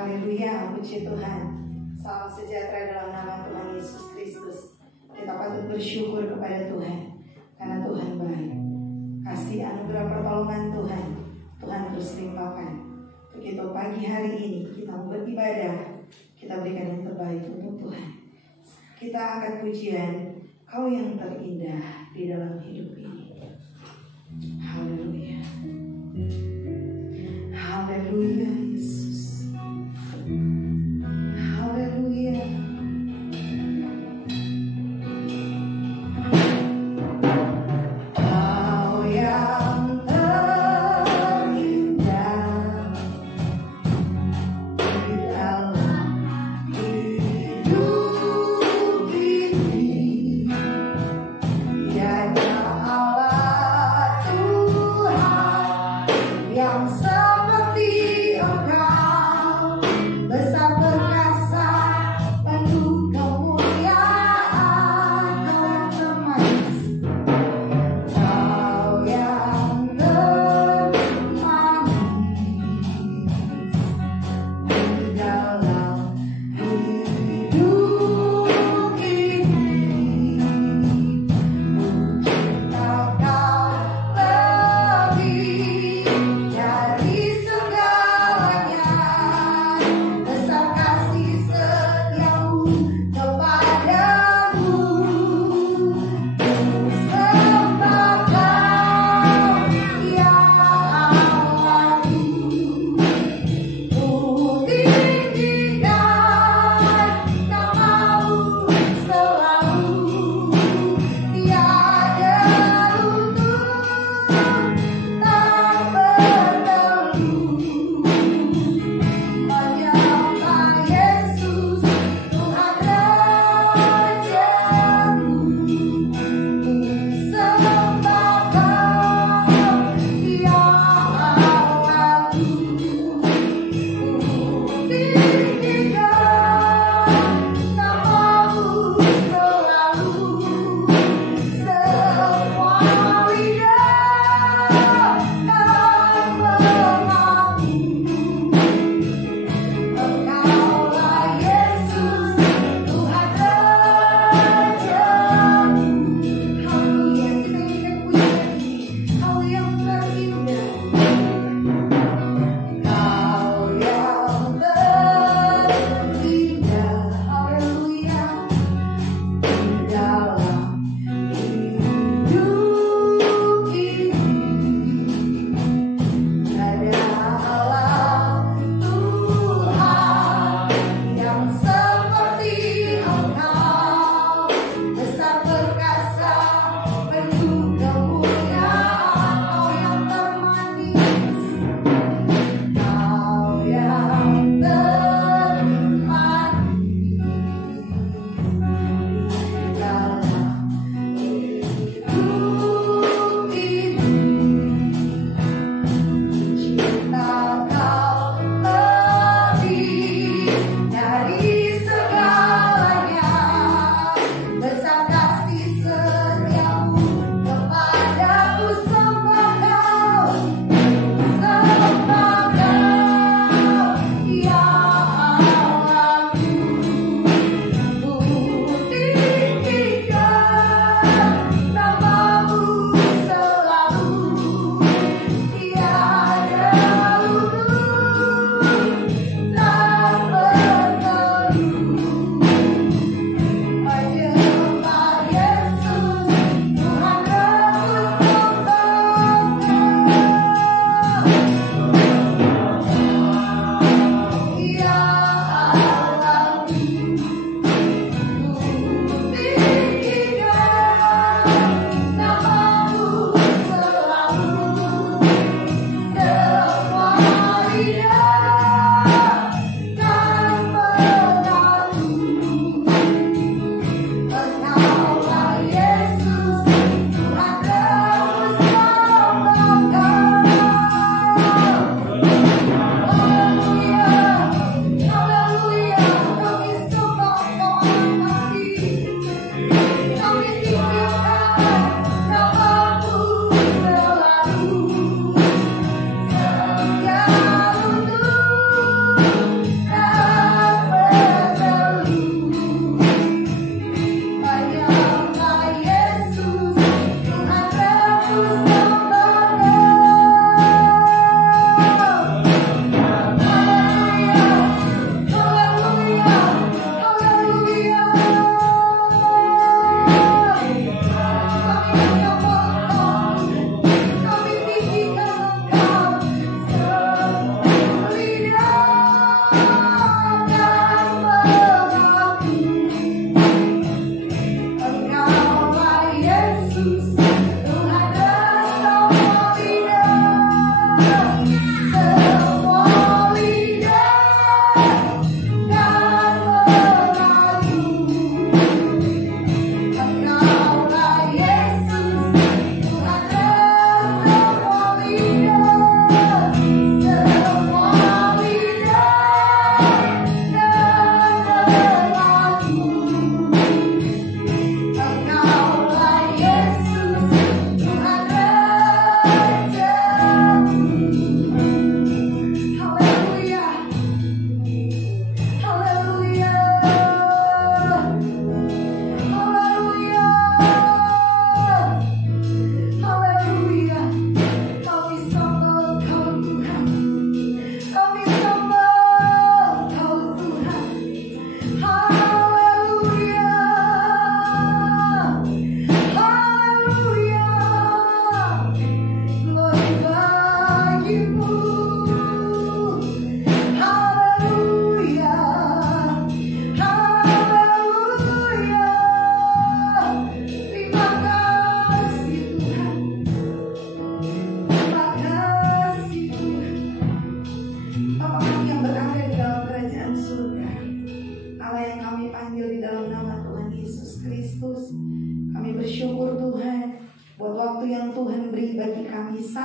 Haleluya, puji Tuhan. Salam sejahtera dalam nama Tuhan Yesus Kristus. Kita patut bersyukur kepada Tuhan karena Tuhan baik. Kasih anugerah pertolongan Tuhan, Tuhan terus limpahkan. Begitu pagi hari ini kita beribadah, kita berikan yang terbaik untuk Tuhan. Kita angkat pujian, Kau yang terindah di dalam hidup ini. Haleluya. Haleluya Yesus. Haleluya. Kau yang terindah di dalam hidup ini. Ya Allah Tuhan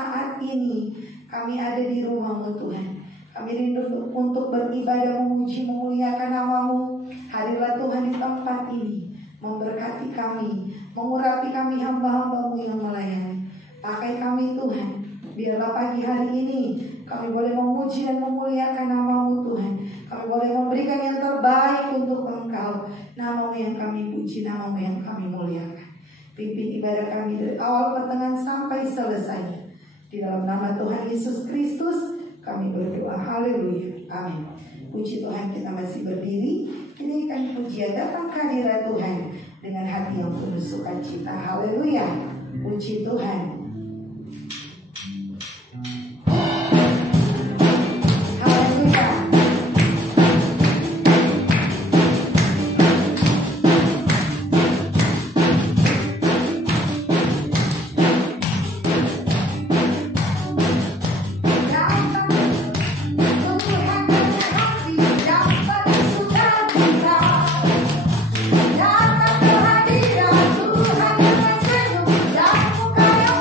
saat ini kami ada di rumah-Mu Tuhan. Kami rindu untuk beribadah, memuji, memuliakan nama-Mu. Hadirlah Tuhan di tempat ini, memberkati kami, mengurapi kami hamba-hamba-Mu yang melayani. Pakai kami Tuhan, biarlah pagi hari ini kami boleh memuji dan memuliakan nama-Mu Tuhan. Kami boleh memberikan yang terbaik untuk Engkau. Nama-Mu yang kami puji, nama-Mu yang kami muliakan. Pimpin ibadah kami dari awal pertengahan sampai selesainya. Di dalam nama Tuhan Yesus Kristus kami berdoa. Haleluya. Amin. Puji Tuhan, kita masih berdiri. Ini kan pujian datang kehadirat Tuhan dengan hati yang penuh sukacita. Haleluya. Puji Tuhan. Datang kehadirat Tuhan dengan senyum dan muka yang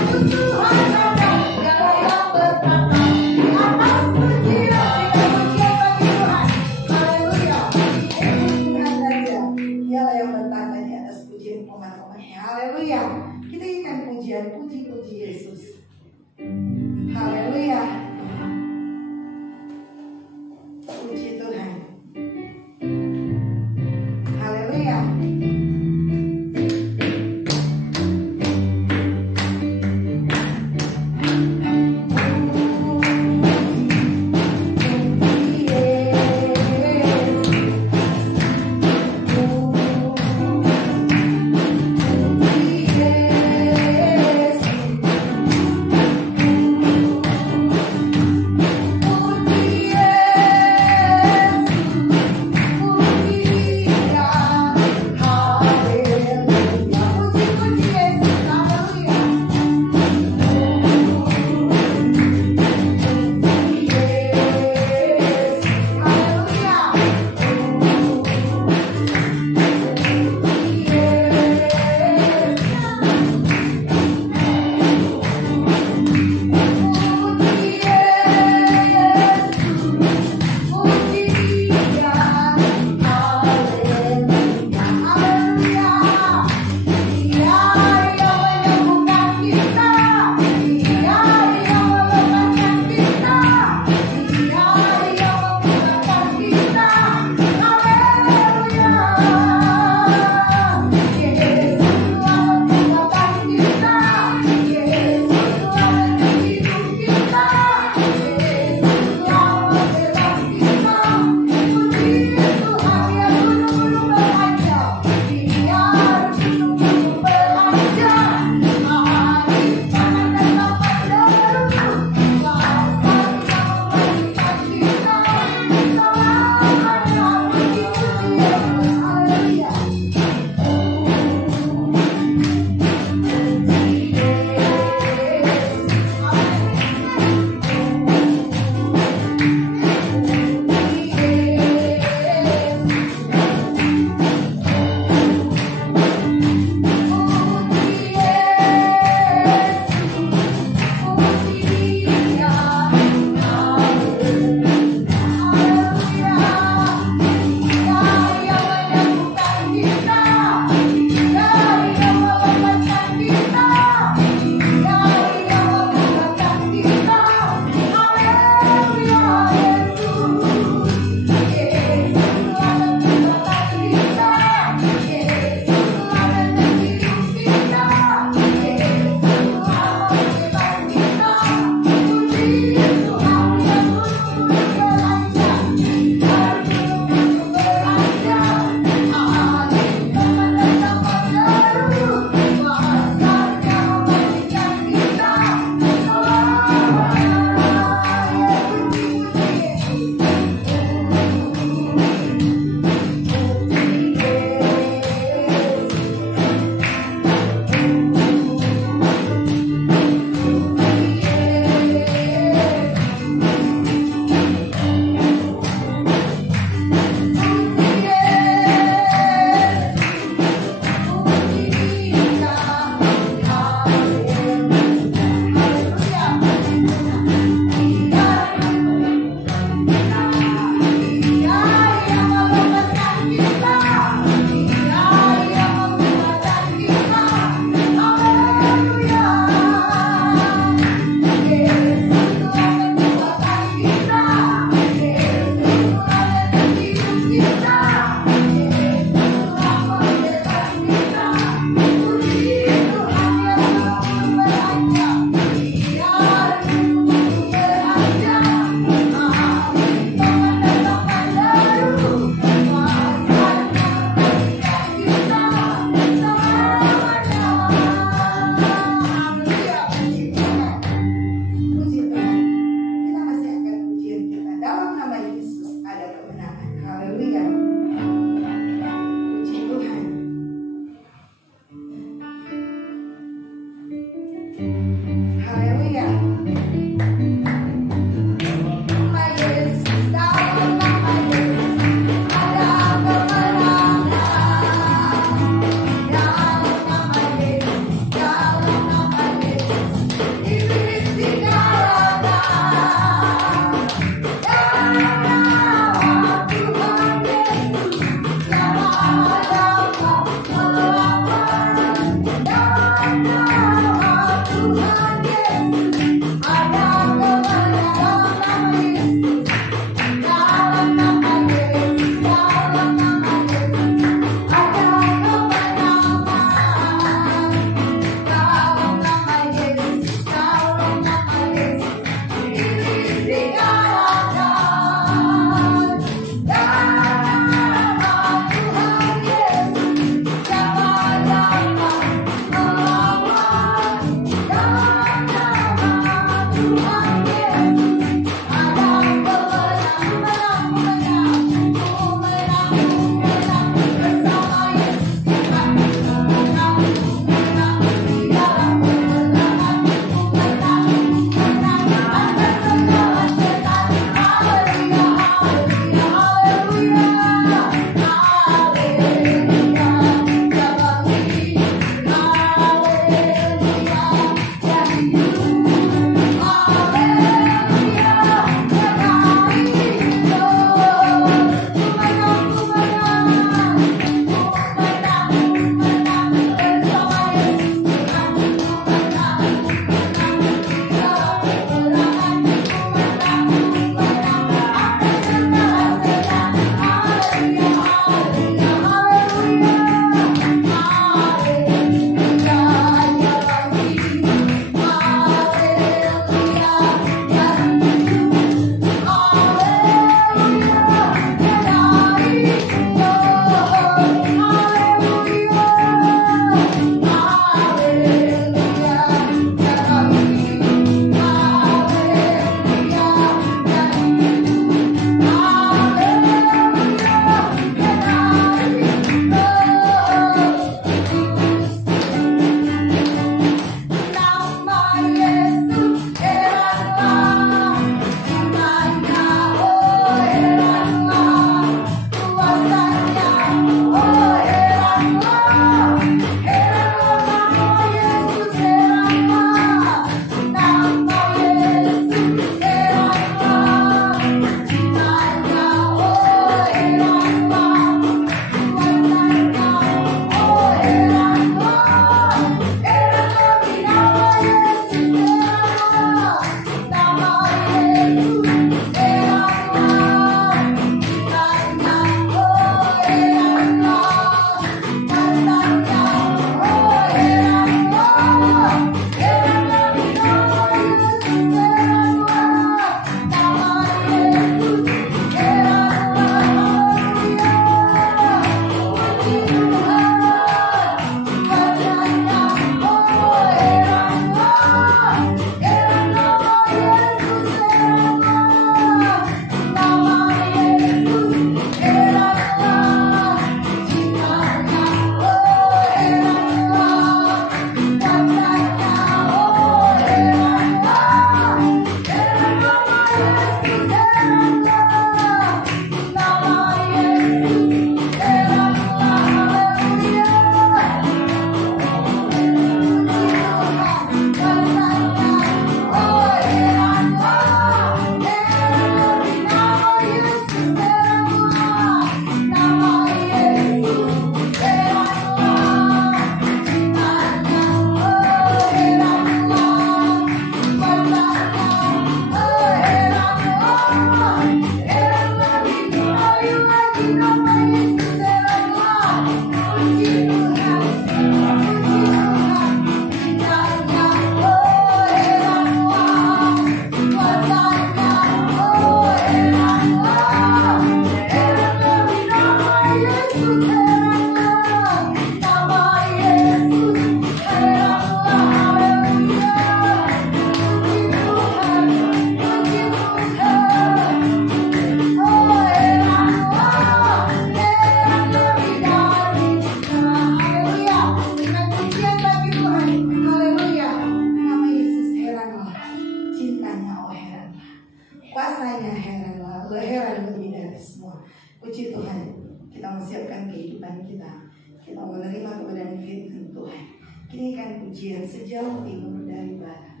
rasanya heran lebih dari semua. Puji Tuhan, kita menyiapkan kehidupan kita. Kita menerima kebenaran firman Tuhan. Kini kan pujian sejauh timur dari barat.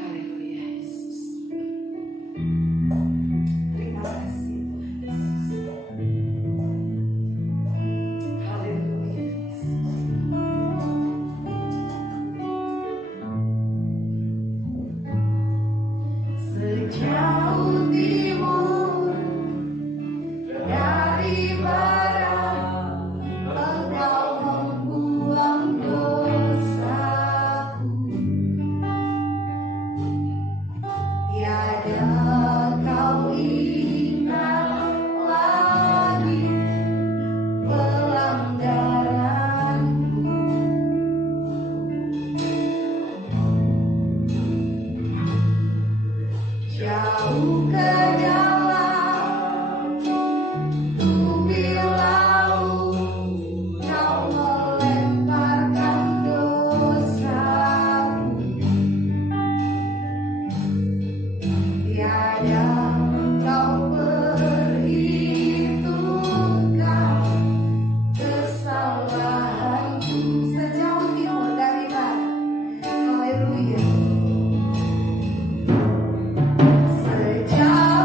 Haleluya Yesus. Terima kasih Tuhan Yesus. Haleluya Yesus. Sejauh timur dari barat, Engkau membuang dosaku. Tiada Kau ingat lagi pelanggaranku. Jauh ke dalam tubir laut, Kau melemparkan dosaku. Tiada Kau perhitungkan kesalahanku. Sejauh timur dari barat. Haleluya. Sejauh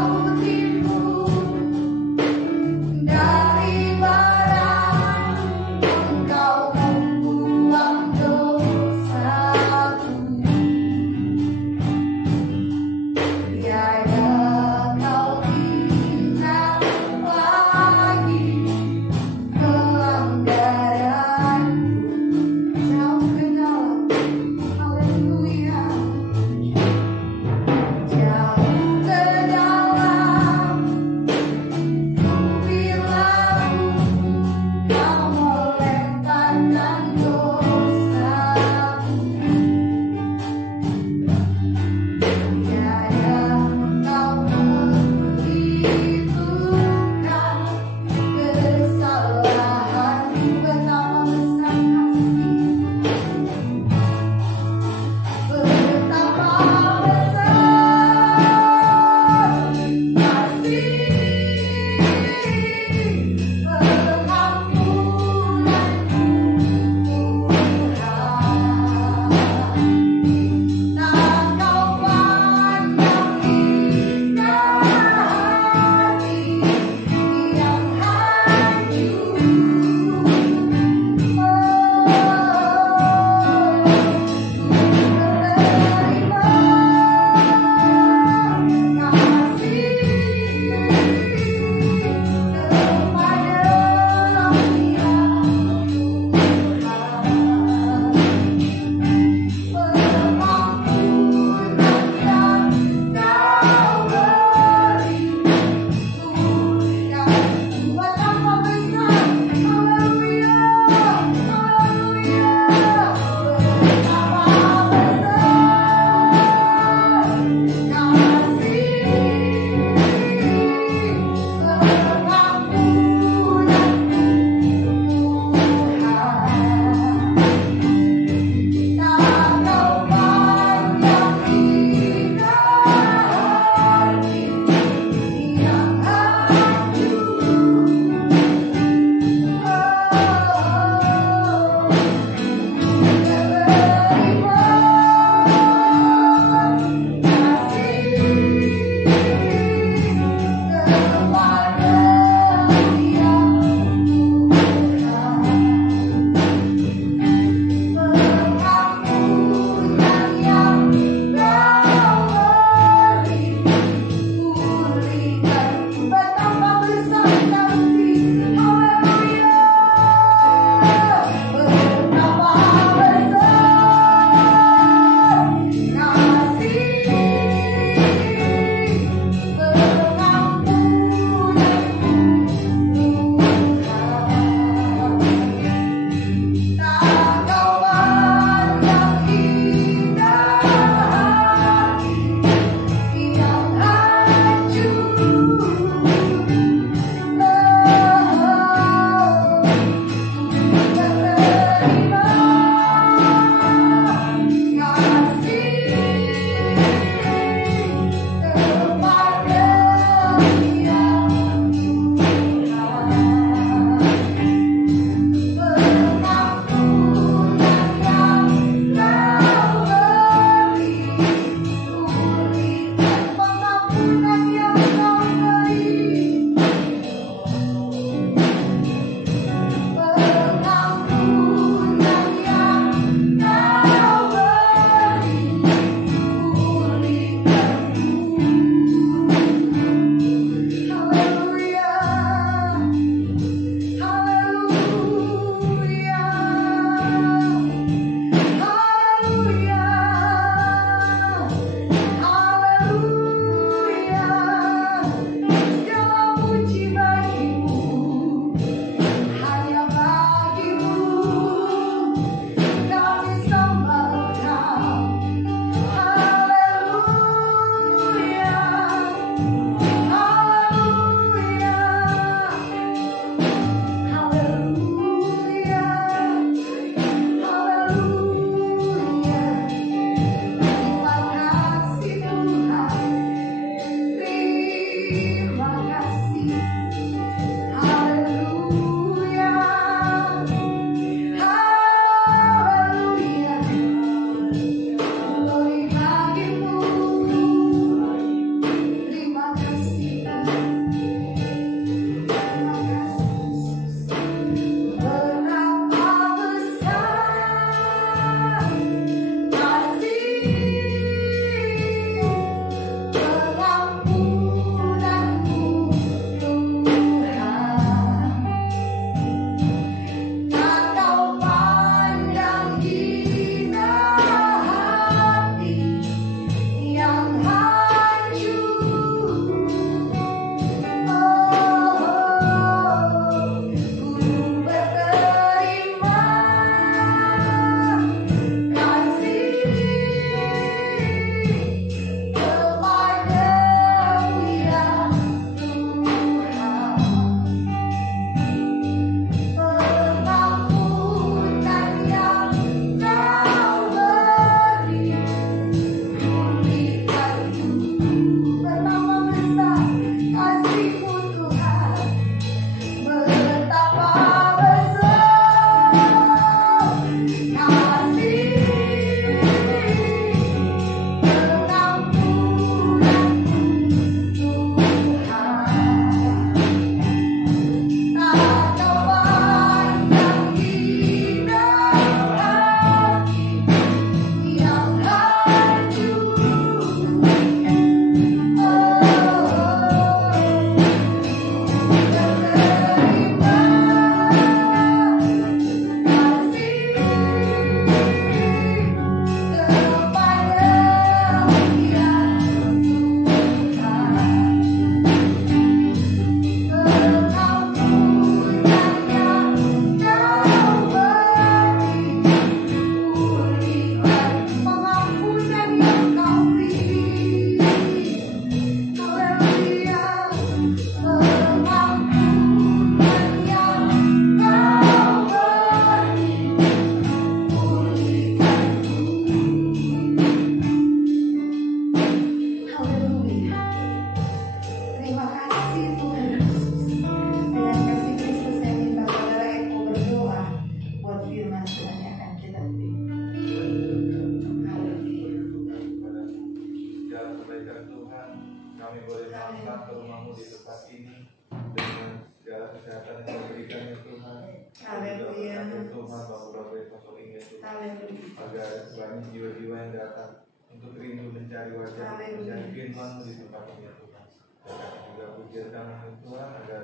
Agar banyak jiwa-jiwa yang datang untuk rindu mencari wajah, mencari firman-Mu di tempat ini ya Tuhan. Dan juga pujian kami Tuhan agar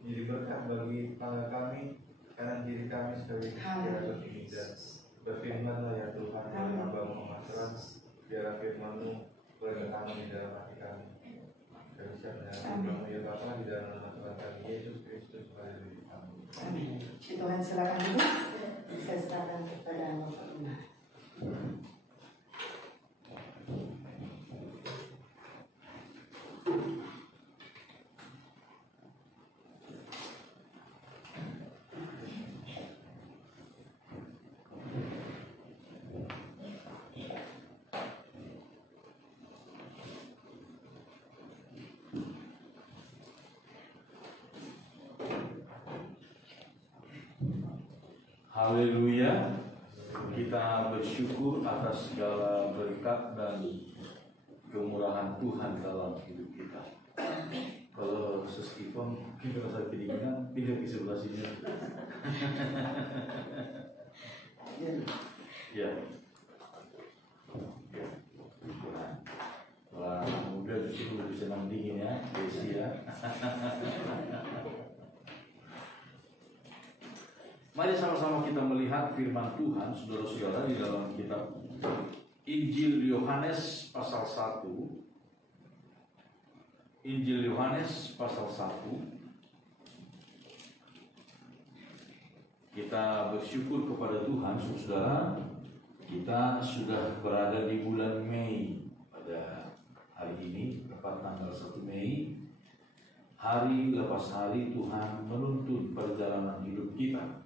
menjadi berkat bagi kami, kanan kiri kami sekali biarlah ini dan berfirman-Lah ya Tuhan, yang hamba memasrah biarlah firman-Mu berkatakan di dalam hati kami. Kami siap menyerahkan ya Bapa di dalam nama Tuhan kami Yesus Kristus. Amin. Tuhan silakan dulu. Saya serahkan kepada Bapak Umar. Haleluya. Kita bersyukur atas segala berkat dan kemurahan Tuhan dalam hidup kita. Kalau Seskipon mungkin merasa kedinginan, pindah ke sebelah sini. Ya. Wah, muda justru lebih senang dingin ya, Desi ya. Mari sama-sama kita melihat firman Tuhan, saudara-saudara, di dalam kitab Injil Yohanes pasal 1. Injil Yohanes pasal 1. Kita bersyukur kepada Tuhan, saudara. Kita sudah berada di bulan Mei pada hari ini, tepat tanggal 1 Mei. Hari lepas hari Tuhan menuntun perjalanan hidup kita.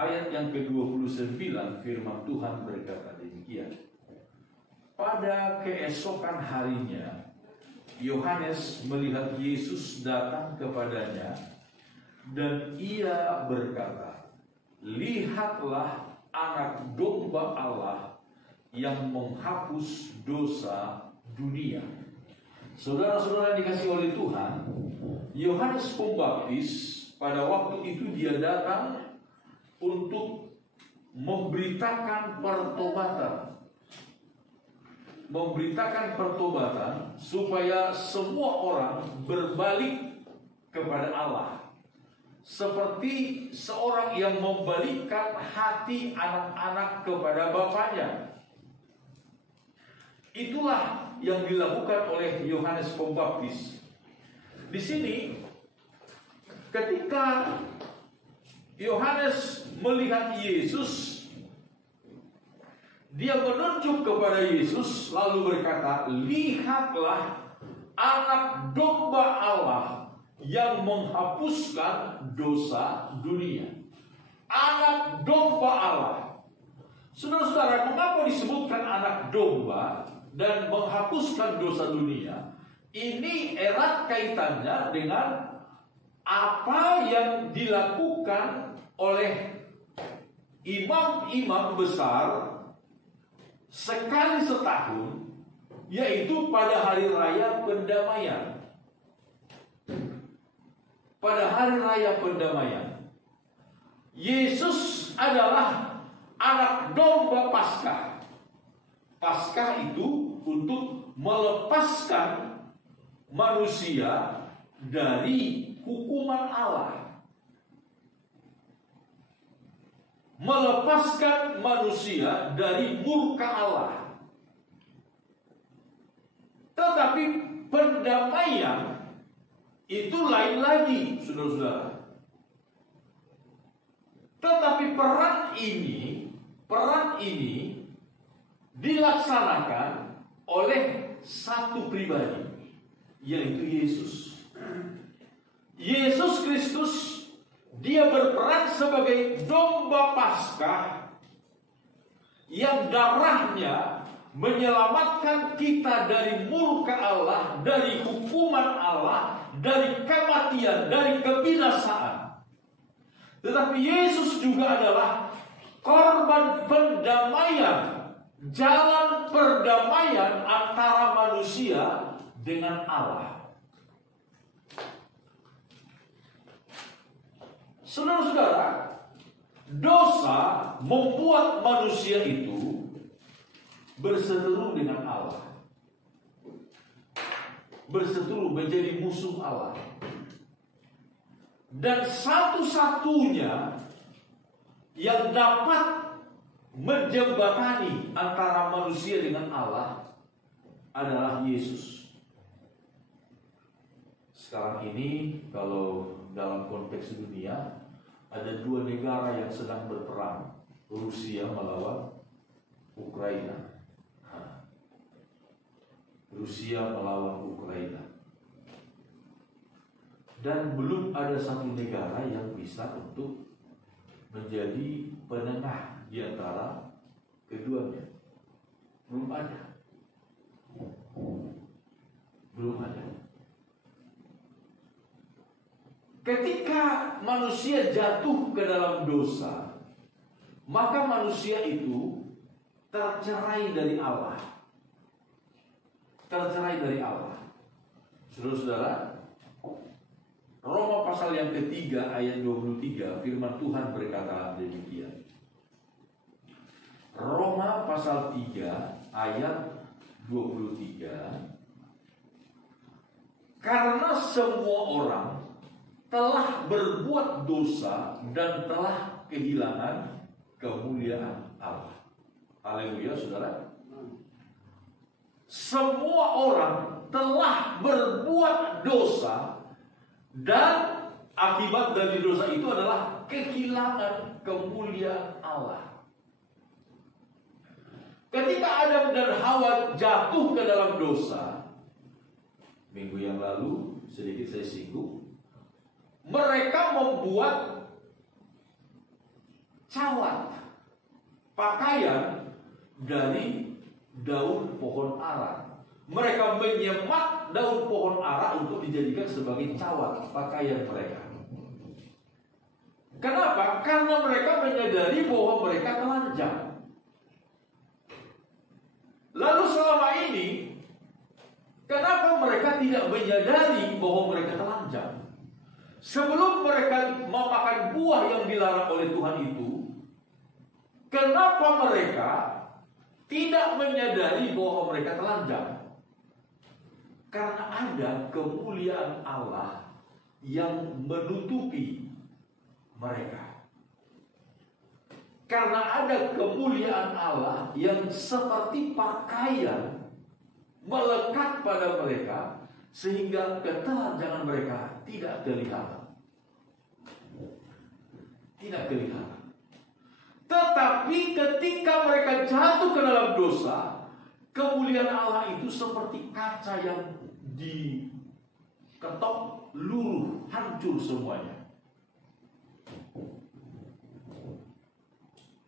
Ayat yang ke-29 firman Tuhan berkata demikian. Pada keesokan harinya Yohanes melihat Yesus datang kepadanya dan ia berkata, "Lihatlah anak domba Allah yang menghapus dosa dunia." Saudara-saudara dikasih oleh Tuhan, Yohanes Pembaptis pada waktu itu dia datang untuk memberitakan pertobatan. Memberitakan pertobatan supaya semua orang berbalik kepada Allah. Seperti seorang yang membalikkan hati anak-anak kepada bapaknya. Itulah yang dilakukan oleh Yohanes Pembaptis. Di sini ketika Yohanes melihat Yesus, dia menunjuk kepada Yesus lalu berkata, "Lihatlah anak domba Allah yang menghapuskan dosa dunia." Anak domba Allah. Saudara-saudara, mengapa disebutkan anak domba dan menghapuskan dosa dunia? Ini erat kaitannya dengan apa yang dilakukan oleh imam-imam besar sekali setahun, yaitu pada hari raya pendamaian. Pada hari raya pendamaian, Yesus adalah anak domba Paskah. Paskah itu untuk melepaskan manusia dari hukuman Allah. Melepaskan manusia dari murka Allah. Tetapi pendamaian itu lain lagi, saudara-saudara. Tetapi peran ini dilaksanakan oleh satu pribadi, yaitu Yesus. Yesus Kristus, dia berperan sebagai domba Paskah yang darahnya menyelamatkan kita dari murka Allah, dari hukuman Allah, dari kematian, dari kebinasaan. Tetapi Yesus juga adalah korban pendamaian, jalan perdamaian antara manusia dengan Allah. Saudara-saudara, dosa membuat manusia itu berseteru dengan Allah. Berseteru, menjadi musuh Allah. Dan satu-satunya yang dapat menjembatani antara manusia dengan Allah adalah Yesus. Sekarang ini kalau dalam konteks dunia ada dua negara yang sedang berperang, Rusia melawan Ukraina. Rusia melawan Ukraina. Dan belum ada satu negara yang bisa untuk menjadi penengah di antara keduanya. Belum ada. Belum ada. ketika manusia jatuh ke dalam dosa, maka manusia itu tercerai dari Allah. Tercerai dari Allah. Saudara-saudara, Roma pasal yang ketiga ayat 23, firman Tuhan berkata demikian. Roma pasal 3 ayat 23. Karena semua orang telah berbuat dosa dan telah kehilangan kemuliaan Allah. Haleluya, saudara. Semua orang telah berbuat dosa dan akibat dari dosa itu adalah kehilangan kemuliaan Allah. Ketika Adam dan Hawa jatuh ke dalam dosa, minggu yang lalu sedikit saya singgung, mereka membuat cawat, pakaian dari daun pohon ara. Mereka menyemat daun pohon ara untuk dijadikan sebagai cawat pakaian mereka. Kenapa? Karena mereka menyadari bahwa mereka telanjang. Lalu selama ini, kenapa mereka tidak menyadari bahwa mereka telanjang? Sebelum mereka memakan buah yang dilarang oleh Tuhan itu, kenapa mereka tidak menyadari bahwa mereka telanjang? Karena ada kemuliaan Allah yang menutupi mereka. Karena ada kemuliaan Allah yang seperti pakaian melekat pada mereka, sehingga ketelanjangan mereka tidak kelihatan. Tidak kelihatan. Tetapi ketika mereka jatuh ke dalam dosa, kemuliaan Allah itu seperti kaca yang diketok luruh, hancur semuanya.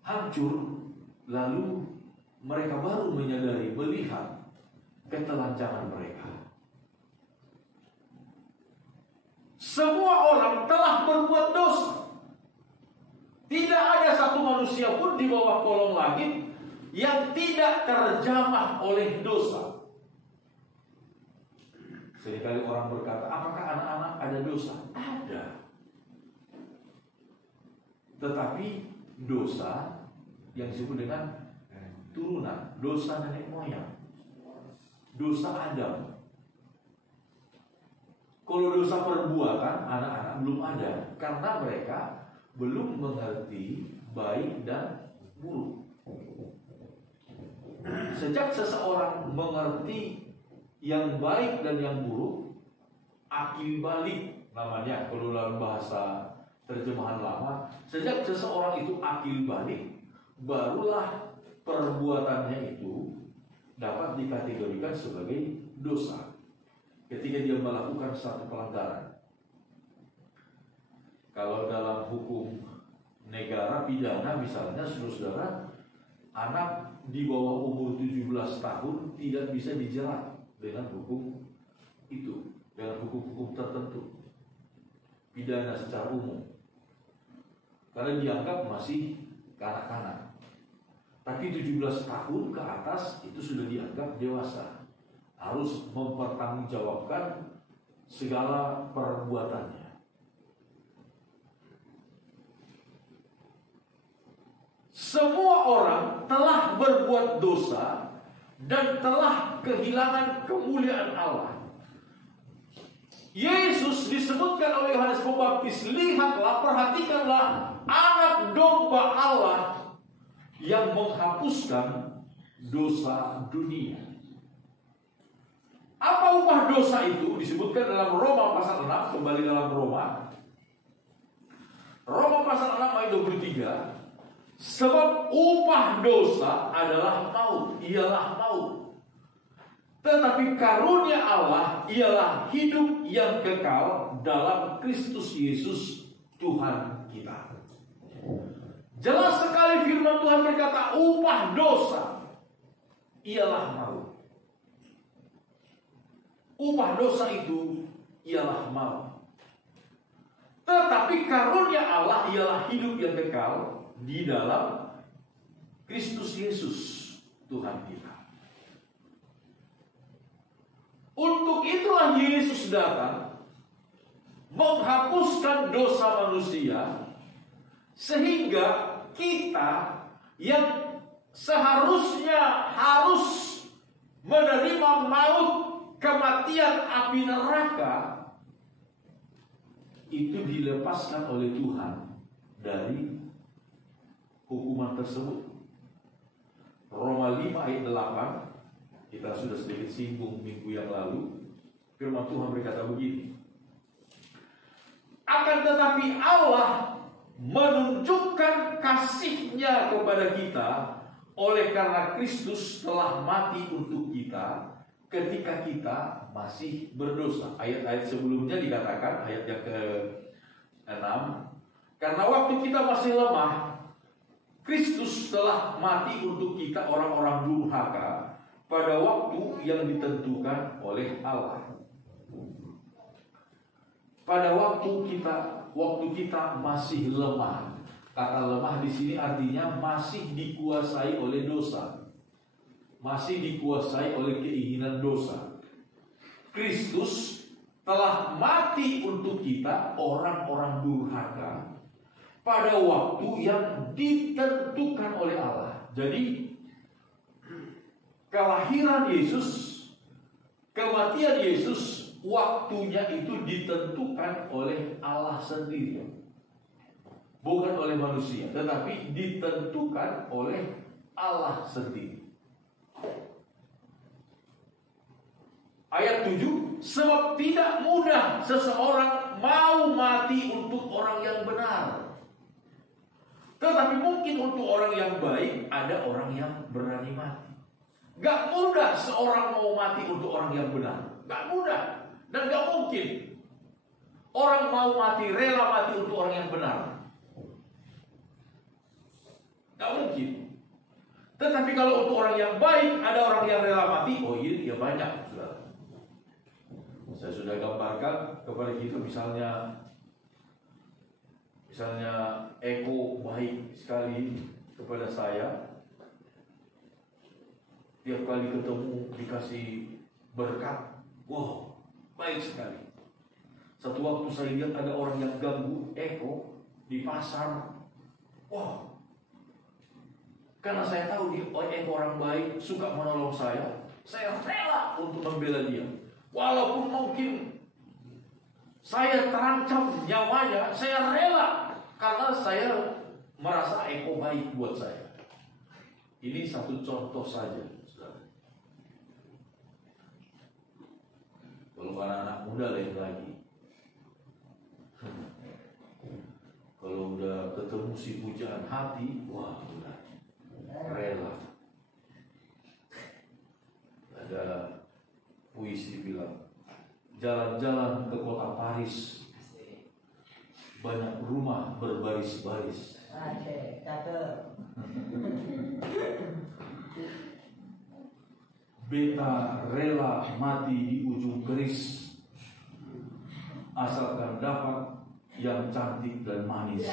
Hancur, lalu mereka baru menyadari, melihat ketelanjangan mereka. Semua orang telah berbuat dosa. Tidak ada satu manusia pun di bawah kolong langit yang tidak terjamah oleh dosa. Seringkali orang berkata, apakah anak-anak ada dosa? Ada. Tetapi dosa yang disebut dengan turunan, dosa nenek moyang, dosa Adam. Kalau dosa perbuatan, anak-anak belum ada, karena mereka belum mengerti baik dan buruk. Sejak seseorang mengerti yang baik dan yang buruk, akil balik namanya kalau dalam bahasa terjemahan lama. Sejak seseorang itu akil balik, barulah perbuatannya itu dapat dikategorikan sebagai dosa ketika dia melakukan satu pelanggaran. Kalau dalam hukum negara pidana misalnya, saudara, anak di bawah umur 17 tahun tidak bisa dijerat dengan hukum itu, dengan hukum-hukum tertentu, pidana secara umum, karena dianggap masih kanak-kanak. Tapi 17 tahun ke atas itu sudah dianggap dewasa, harus mempertanggungjawabkan segala perbuatannya. Semua orang telah berbuat dosa dan telah kehilangan kemuliaan Allah. Yesus disebutkan oleh Yohanes Pembaptis, lihatlah, perhatikanlah anak domba Allah yang menghapuskan dosa dunia. Apa upah dosa itu? Disebutkan dalam Roma pasal 6, kembali dalam Roma pasal 6 ayat 23. Sebab upah dosa adalah maut, ialah maut. Tetapi karunia Allah ialah hidup yang kekal dalam Kristus Yesus Tuhan kita. Jelas sekali firman Tuhan berkata, upah dosa ialah maut. Upah dosa itu ialah maut. Tetapi karunia Allah ialah hidup yang kekal di dalam Kristus Yesus Tuhan kita. Untuk itulah Yesus datang menghapuskan dosa manusia, sehingga kita yang seharusnya harus menerima maut, kematian, api neraka, itu dilepaskan oleh Tuhan dari hukuman tersebut. Roma 5 ayat 8, kita sudah sedikit singgung minggu yang lalu. Firman Tuhan berkata begini: akan tetapi Allah menunjukkan kasih-Nya kepada kita oleh karena Kristus telah mati untuk kita ketika kita masih berdosa. Ayat-ayat sebelumnya dikatakan, ayat yang ke-6, karena waktu kita masih lemah, Kristus telah mati untuk kita orang-orang durhaka pada waktu yang ditentukan oleh Allah. Pada waktu kita masih lemah. Kata lemah di sini artinya masih dikuasai oleh dosa, masih dikuasai oleh keinginan dosa. Kristus telah mati untuk kita orang-orang durhaka pada waktu yang ditentukan oleh Allah. Jadi kelahiran Yesus, kematian Yesus, waktunya itu ditentukan oleh Allah sendiri, bukan oleh manusia, tetapi ditentukan oleh Allah sendiri. Ayat 7, sebab tidak mudah seseorang mau mati untuk orang yang benar, tetapi mungkin untuk orang yang baik ada orang yang berani mati. Gak mudah seorang mau mati untuk orang yang benar, gak mudah. Dan gak mungkin orang mau mati, rela mati untuk orang yang benar, gak mungkin. Tetapi kalau untuk orang yang baik ada orang yang rela mati, oh iya, ya banyak, saudara. Saya sudah gambarkan kepada kita, misalnya Eko baik sekali kepada saya. Tiap kali ketemu dikasih berkat, wow, baik sekali. Satu waktu saya lihat ada orang yang ganggu Eko di pasar, wow. Karena saya tahu Eko orang baik, suka menolong saya rela untuk membela dia. Walaupun mungkin saya terancam nyawanya, saya rela karena saya merasa Eko baik buat saya. Ini satu contoh saja, saudara. Kalau anak-anak muda lain lagi. Kalau udah ketemu si pujaan hati, wah udah rela. Ada puisi bilang, jalan-jalan ke kota Paris, banyak rumah berbaris-baris. Beta rela mati di ujung keris, asalkan dapat yang cantik dan manis.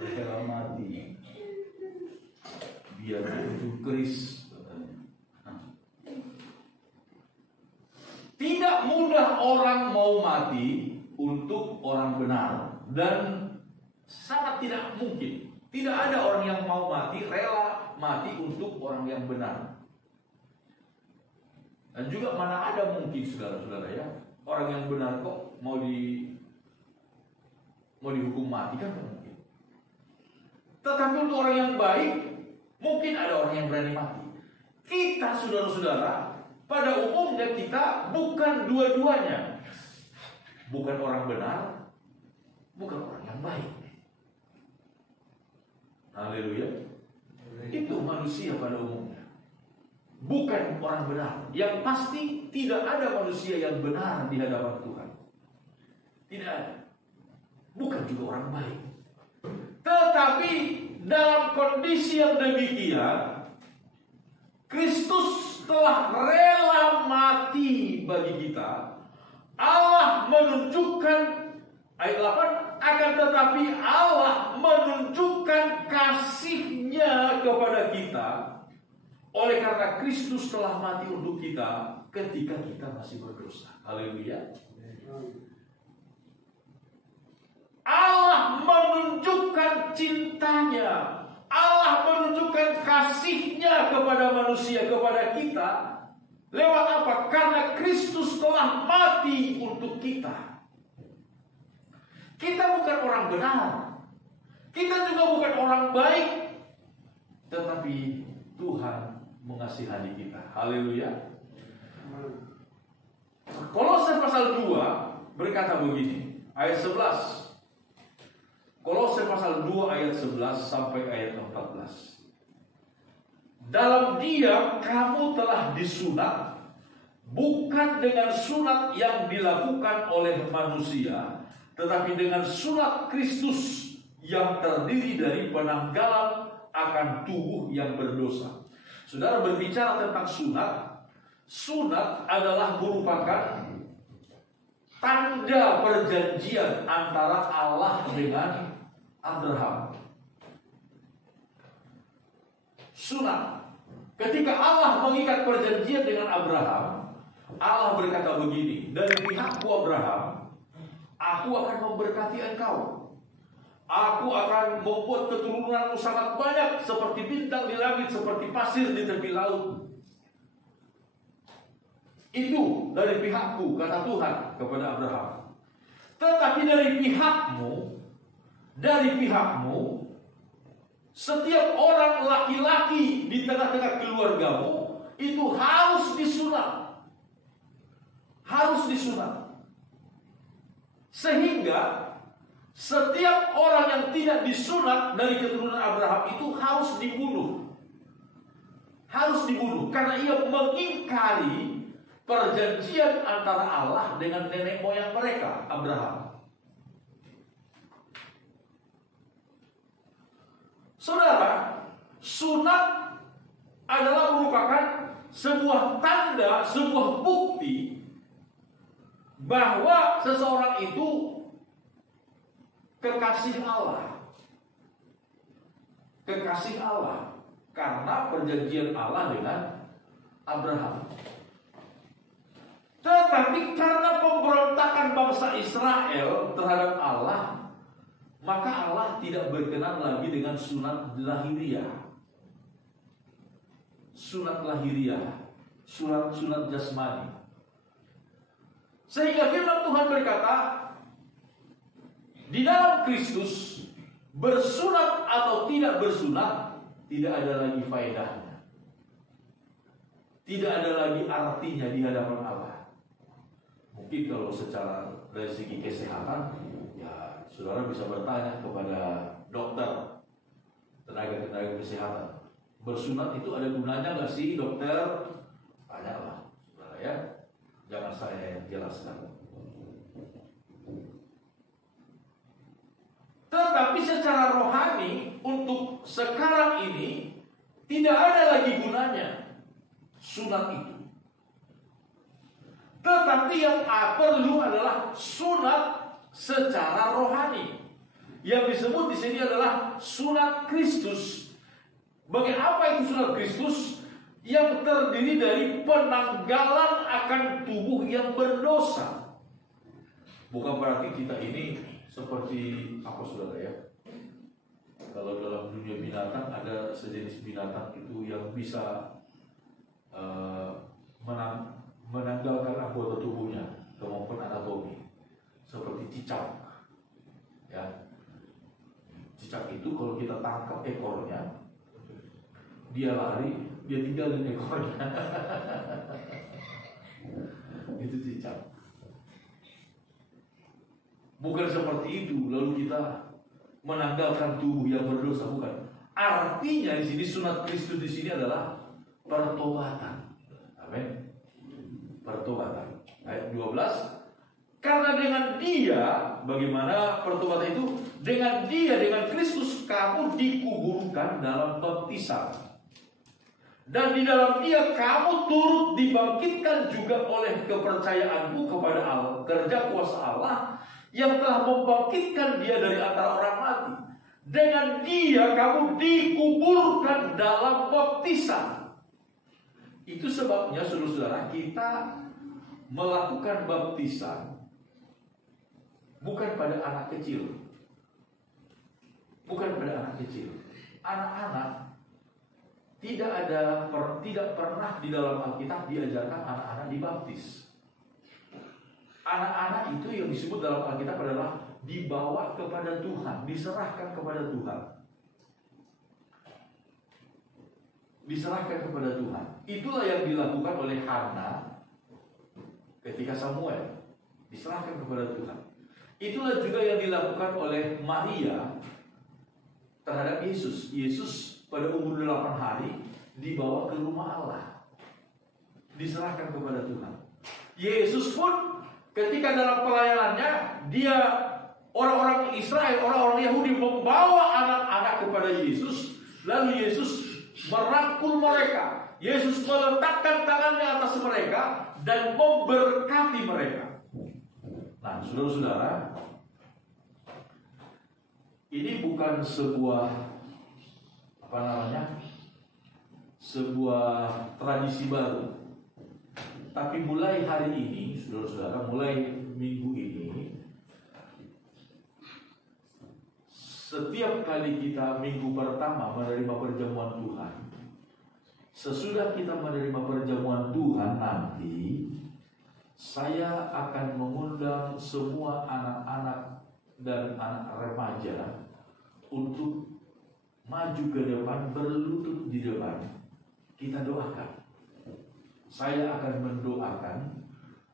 Rela mati biar di ujung keris. Tidak mudah orang mau mati untuk orang benar, dan sangat tidak mungkin. Tidak ada orang yang mau mati, rela mati untuk orang yang benar. Dan juga mana ada mungkin, saudara-saudara ya, orang yang benar kok mau dihukum mati, kan mungkin. Tetapi untuk orang yang baik, mungkin ada orang yang berani mati. Kita, saudara-saudara, pada umumnya kita bukan dua-duanya. Bukan orang benar, bukan orang yang baik. Haleluya. Itu manusia pada umumnya, bukan orang benar. Yang pasti tidak ada manusia yang benar di hadapan Tuhan. Tidak ada. Bukan juga orang baik. Tetapi dalam kondisi yang demikian, Kristus telah rela mati bagi kita menunjukkan, ayat 8, akan tetapi Allah menunjukkan kasih-Nya kepada kita oleh karena Kristus telah mati untuk kita ketika kita masih berdosa. Haleluya. Allah menunjukkan cintanya, Allah menunjukkan kasih-Nya kepada manusia, kepada kita. Lewat apa? Karena Kristus telah mati untuk kita. Kita bukan orang benar, kita juga bukan orang baik, tetapi Tuhan mengasihani kita. Haleluya. Kolose pasal 2 berkata begini, ayat 11. Kolose pasal 2 ayat 11 sampai ayat 14. Dalam Dia kamu telah disunat, bukan dengan sunat yang dilakukan oleh manusia, tetapi dengan sunat Kristus yang terdiri dari penanggalan akan tubuh yang berdosa. Saudara, berbicara tentang sunat, sunat adalah merupakan tanda perjanjian antara Allah dengan Abraham. Sunat, ketika Allah mengikat perjanjian dengan Abraham, Allah berkata begini, dari pihakku Abraham, aku akan memberkati engkau. Aku akan membuat keturunanmu sangat banyak seperti bintang di langit, seperti pasir di tepi laut. Itu dari pihakku, kata Tuhan kepada Abraham. Tetapi dari pihakmu, setiap orang laki-laki di tengah-tengah keluargamu itu harus disunat. Harus disunat. Sehingga setiap orang yang tidak disunat dari keturunan Abraham itu harus dibunuh. Harus dibunuh karena ia mengingkari perjanjian antara Allah dengan nenek moyang mereka, Abraham. Saudara, sunat adalah merupakan sebuah tanda, sebuah bukti bahwa seseorang itu kekasih Allah. Kekasih Allah karena perjanjian Allah dengan Abraham. Tetapi karena pemberontakan bangsa Israel terhadap Allah, maka Allah tidak berkenan lagi dengan sunat lahiriah. Sunat lahiriah, sunat jasmani. Sehingga firman Tuhan berkata, di dalam Kristus bersunat atau tidak bersunat tidak ada lagi faedahnya. Tidak ada lagi artinya di hadapan Allah. Mungkin kalau secara dari segi kesehatan, ya saudara bisa bertanya kepada dokter, tenaga kesehatan. Bersunat itu ada gunanya nggak sih dokter? Tanyalah, saudara ya. Jangan saya yang jelaskan. Tetapi secara rohani untuk sekarang ini tidak ada lagi gunanya sunat itu. Tetapi yang perlu adalah sunat secara rohani. Yang disebut di sini adalah sunat Kristus. Bagaimana itu sunat Kristus? Yang terdiri dari penanggalan akan tubuh yang berdosa. Bukan berarti kita ini seperti apa saudara ya? Kalau dalam dunia binatang ada sejenis binatang itu yang bisa menanggalkan anggota tubuhnya maupun anatomi, seperti cicak. Ya, cicak itu kalau kita tangkap ekornya, dia lari, dia tinggalin ekornya. Itu cicak. Bukan seperti itu, lalu kita menanggalkan tubuh yang berdosa, bukan. Artinya di sini sunat Kristus di sini adalah pertobatan. Amin. Pertobatan. Ayat 12. Karena dengan Dia, bagaimana pertobatan itu? Dengan Dia, dengan Kristus kamu dikuburkan dalam baptisan. Dan di dalam Dia kamu turut dibangkitkan juga oleh kepercayaanmu kepada Allah, kerja kuasa Allah yang telah membangkitkan Dia dari antara orang mati. Dengan Dia kamu dikuburkan dalam baptisan. Itu sebabnya saudara-saudara, kita melakukan baptisan bukan pada anak kecil. Bukan pada anak kecil. Anak-anak tidak pernah di dalam Alkitab diajarkan anak-anak dibaptis. Anak-anak itu yang disebut dalam Alkitab adalah dibawa kepada Tuhan, diserahkan kepada Tuhan. Diserahkan kepada Tuhan. Itulah yang dilakukan oleh Hana ketika Samuel diserahkan kepada Tuhan. Itulah juga yang dilakukan oleh Maria terhadap Yesus. Yesus pada umur 8 hari dibawa ke rumah Allah, diserahkan kepada Tuhan. Yesus pun ketika dalam pelayanannya, dia orang-orang Israel, orang-orang Yahudi membawa anak-anak kepada Yesus, lalu Yesus merangkul mereka. Yesus meletakkan tangannya atas mereka dan memberkati mereka. Nah, saudara-saudara, ini bukan sebuah sebuah tradisi baru. Tapi mulai hari ini, saudara-saudara, mulai minggu ini, setiap kali kita minggu pertama menerima perjamuan Tuhan, sesudah kita menerima perjamuan Tuhan nanti, saya akan mengundang semua anak-anak dan anak remaja untuk maju ke depan, berlutut di depan. Kita doakan. Saya akan mendoakan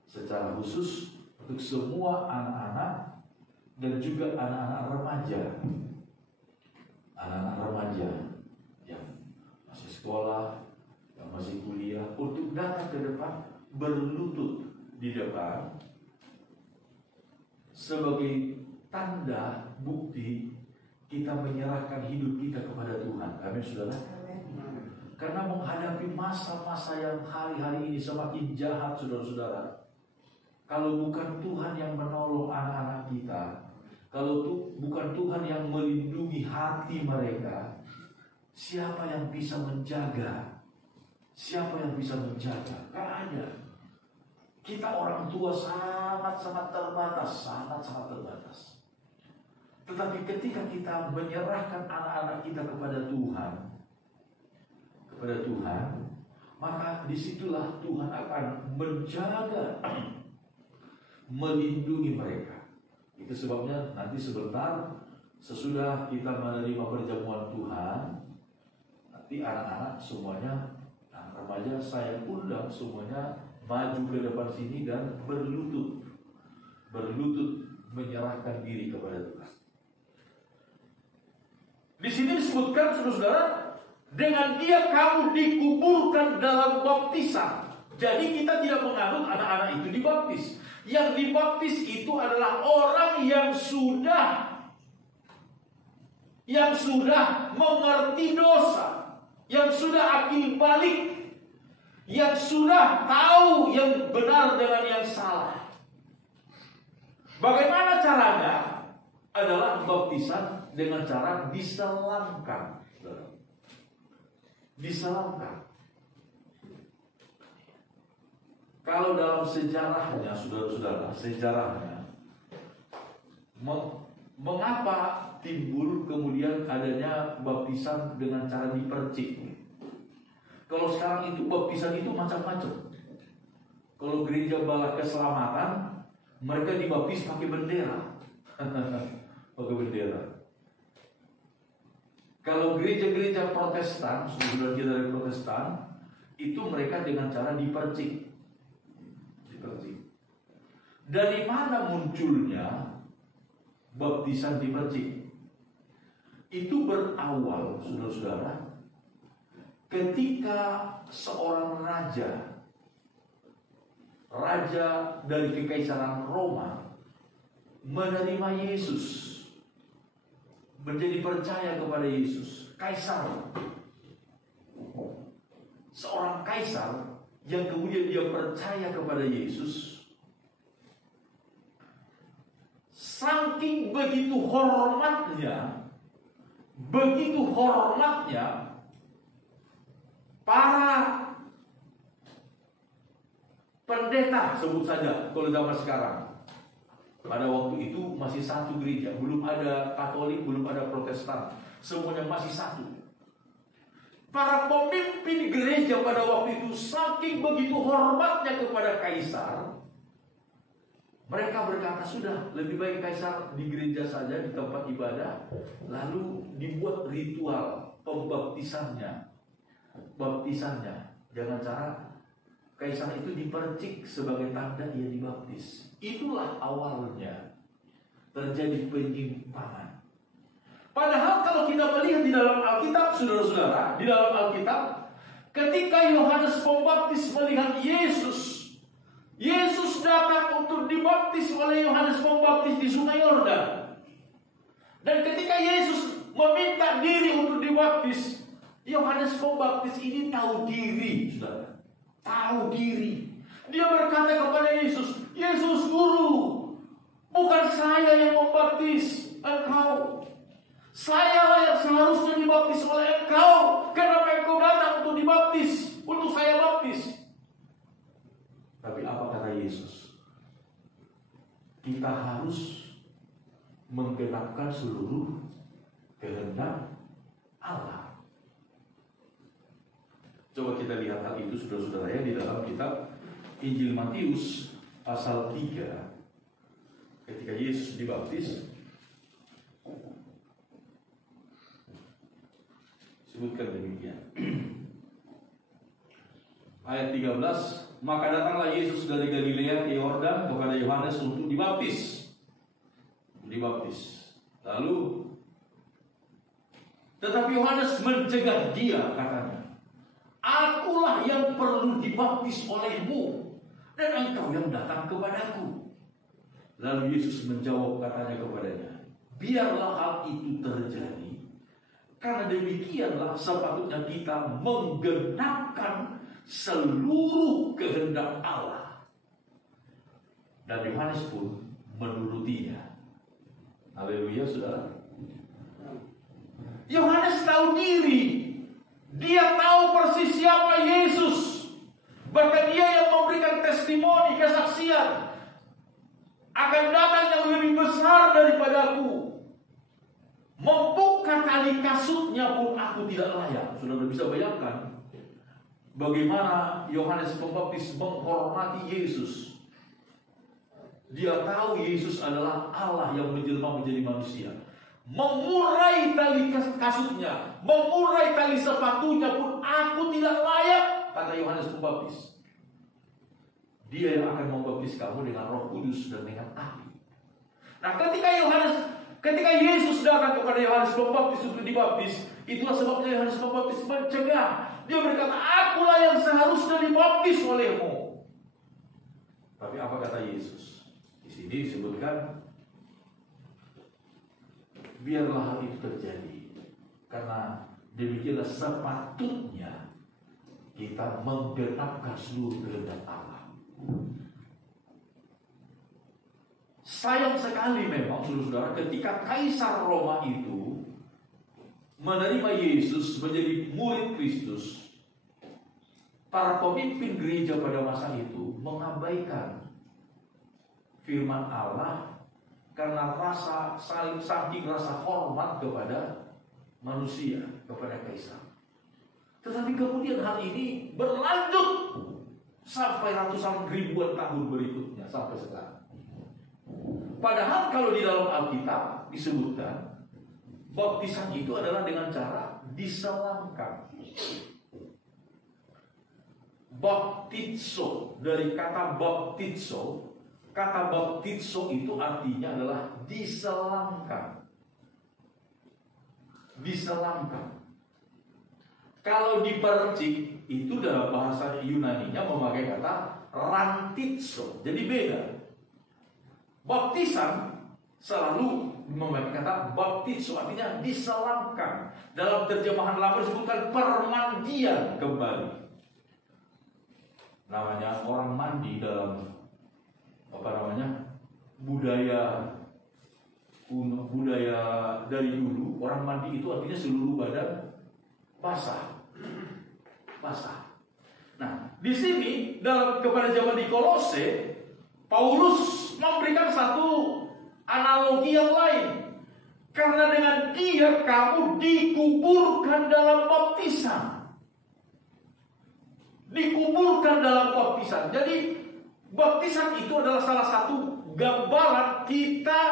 secara khusus untuk semua anak-anak dan juga anak-anak remaja. Anak-anak remaja yang masih sekolah, yang masih kuliah, untuk datang ke depan, berlutut di depan sebagai tanda bukti kita menyerahkan hidup kita kepada Tuhan. Amin, saudara. Karena menghadapi masa-masa yang hari-hari ini semakin jahat, saudara-saudara. Kalau bukan Tuhan yang menolong anak-anak kita, kalau bukan Tuhan yang melindungi hati mereka, siapa yang bisa menjaga? Siapa yang bisa menjaga? Gak ada. Kita orang tua sangat-sangat terbatas, sangat-sangat terbatas. Tetapi ketika kita menyerahkan anak-anak kita kepada Tuhan, maka disitulah Tuhan akan menjaga, melindungi mereka. Itu sebabnya nanti sebentar sesudah kita menerima perjamuan Tuhan, nanti anak-anak semuanya, anak remaja saya undang semuanya maju ke depan sini dan berlutut menyerahkan diri kepada Tuhan. Di sini disebutkan, saudara-saudara, dengan Dia kamu dikuburkan dalam baptisan. Jadi kita tidak menganut anak-anak itu dibaptis. Yang dibaptis itu adalah orang yang sudah mengerti dosa, yang sudah akil balik, yang sudah tahu yang benar dengan yang salah. Bagaimana caranya? Adalah baptisan dengan cara diselamkan. Diselamkan. Kalau dalam sejarahnya, saudara-saudara, mengapa timbul kemudian adanya baptisan dengan cara dipercik? Kalau sekarang itu baptisan itu macam-macam. Kalau gereja Bala Keselamatan, mereka dibaptis pakai bendera. Pakai bendera. Kalau gereja-gereja Protestan, saudara kita dari Protestan, itu mereka dengan cara dipercik. Dari mana munculnya baptisan dipercik? Itu berawal, saudara-saudara, ketika seorang raja dari Kekaisaran Roma menerima Yesus, menjadi percaya kepada Yesus, kaisar. seorang kaisar yang kemudian dia percaya kepada Yesus, saking begitu hormatnya para pendeta, sebut saja kalau zaman sekarang. Pada waktu itu masih satu gereja, belum ada Katolik, belum ada Protestan, semuanya masih satu. Para pemimpin gereja pada waktu itu saking begitu hormatnya kepada kaisar, mereka berkata, sudah lebih baik kaisar di gereja saja, di tempat ibadah, lalu dibuat ritual pembaptisannya. Jangan cara kaisar itu dipercik sebagai tanda ia dibaptis. Itulah awalnya terjadi penyimpangan. Padahal kalau kita melihat di dalam Alkitab, saudara-saudara, di dalam Alkitab, ketika Yohanes Pembaptis melihat Yesus datang untuk dibaptis oleh Yohanes Pembaptis di Sungai Yordan. Dan ketika Yesus meminta diri untuk dibaptis, Yohanes Pembaptis ini tahu diri, saudara. Tahu diri. Dia berkata kepada Yesus, Yesus Guru, bukan saya yang membaptis engkau. Sayalah yang seharusnya dibaptis oleh engkau. Kenapa engkau datang untuk dibaptis, untuk saya baptis? Tapi apa kata Yesus? Kita harus menggenapkan seluruh kehendak Allah. Coba kita lihat hal itu, saudara-saudara, ya, di dalam kitab Injil Matius pasal 3. Ketika Yesus dibaptis, sebutkan demikian. Ayat 13, maka datanglah Yesus dari Galilea ke Yordan kepada Yohanes untuk dibaptis. Lalu, tetapi Yohanes mencegah dia, katanya, akulah yang perlu dibaptis olehmu, dan engkau yang datang kepadaku. Lalu Yesus menjawab, katanya kepadanya, biarlah hal itu terjadi, karena demikianlah sepatutnya kita menggenapkan seluruh kehendak Allah. Dan Yohanes pun menurutinya. Haleluya, saudara. Yohanes tahu diri. Dia tahu persis siapa Yesus. Bahkan dia yang memberikan testimoni, kesaksian, akan datang yang lebih besar daripadaku. Membuka tali kasutnya pun aku tidak layak. Saudara bisa bayangkan bagaimana Yohanes Pembaptis menghormati Yesus. Dia tahu Yesus adalah Allah yang menjelma menjadi manusia. Memurai tali kasutnya, memurai tali sepatunya pun aku tidak layak, kata Yohanes Pembaptis. Dia yang akan membaptis kamu dengan Roh Kudus dan dengan api. Nah, ketika Yesus datang kepada Yohanes Pembaptis untuk dibaptis, itulah sebabnya Yohanes Pembaptis mencegah. Dia berkata, akulah yang seharusnya dibaptis olehmu. Tapi apa kata Yesus? Di sini disebutkan, biarlah hal itu terjadi, karena demikianlah sepatutnya kita menggenapkan seluruh kehendak Allah. Sayang sekali memang, saudara, ketika Kaisar Roma itu menerima Yesus menjadi murid Kristus, para pemimpin gereja pada masa itu mengabaikan firman Allah karena saking rasa hormat kepada manusia, kepada Kaisar. Tetapi kemudian hal ini berlanjut sampai ratusan ribuan tahun berikutnya, sampai sekarang. Padahal kalau di dalam Alkitab disebutkan, baptisan itu adalah dengan cara diselamkan. Baptizo, dari kata baptizo. Kata baptizo itu artinya adalah diselamkan. Diselamkan. Kalau dipercik, itu dalam bahasa Yunaninya memakai kata rantizo. Jadi beda. Baptisan selalu memakai kata baptizo, artinya diselamkan. Dalam terjemahan lama disebutkan permandian kembali. namanya orang mandi dalam budaya dari dulu. Orang mandi itu artinya seluruh badan basah. Nah, di sini kepada zaman di Kolose, Paulus memberikan satu analogi yang lain. Karena dengan dia kamu dikuburkan dalam baptisan. Dikuburkan dalam baptisan. Jadi baptisan itu adalah salah satu gambaran kita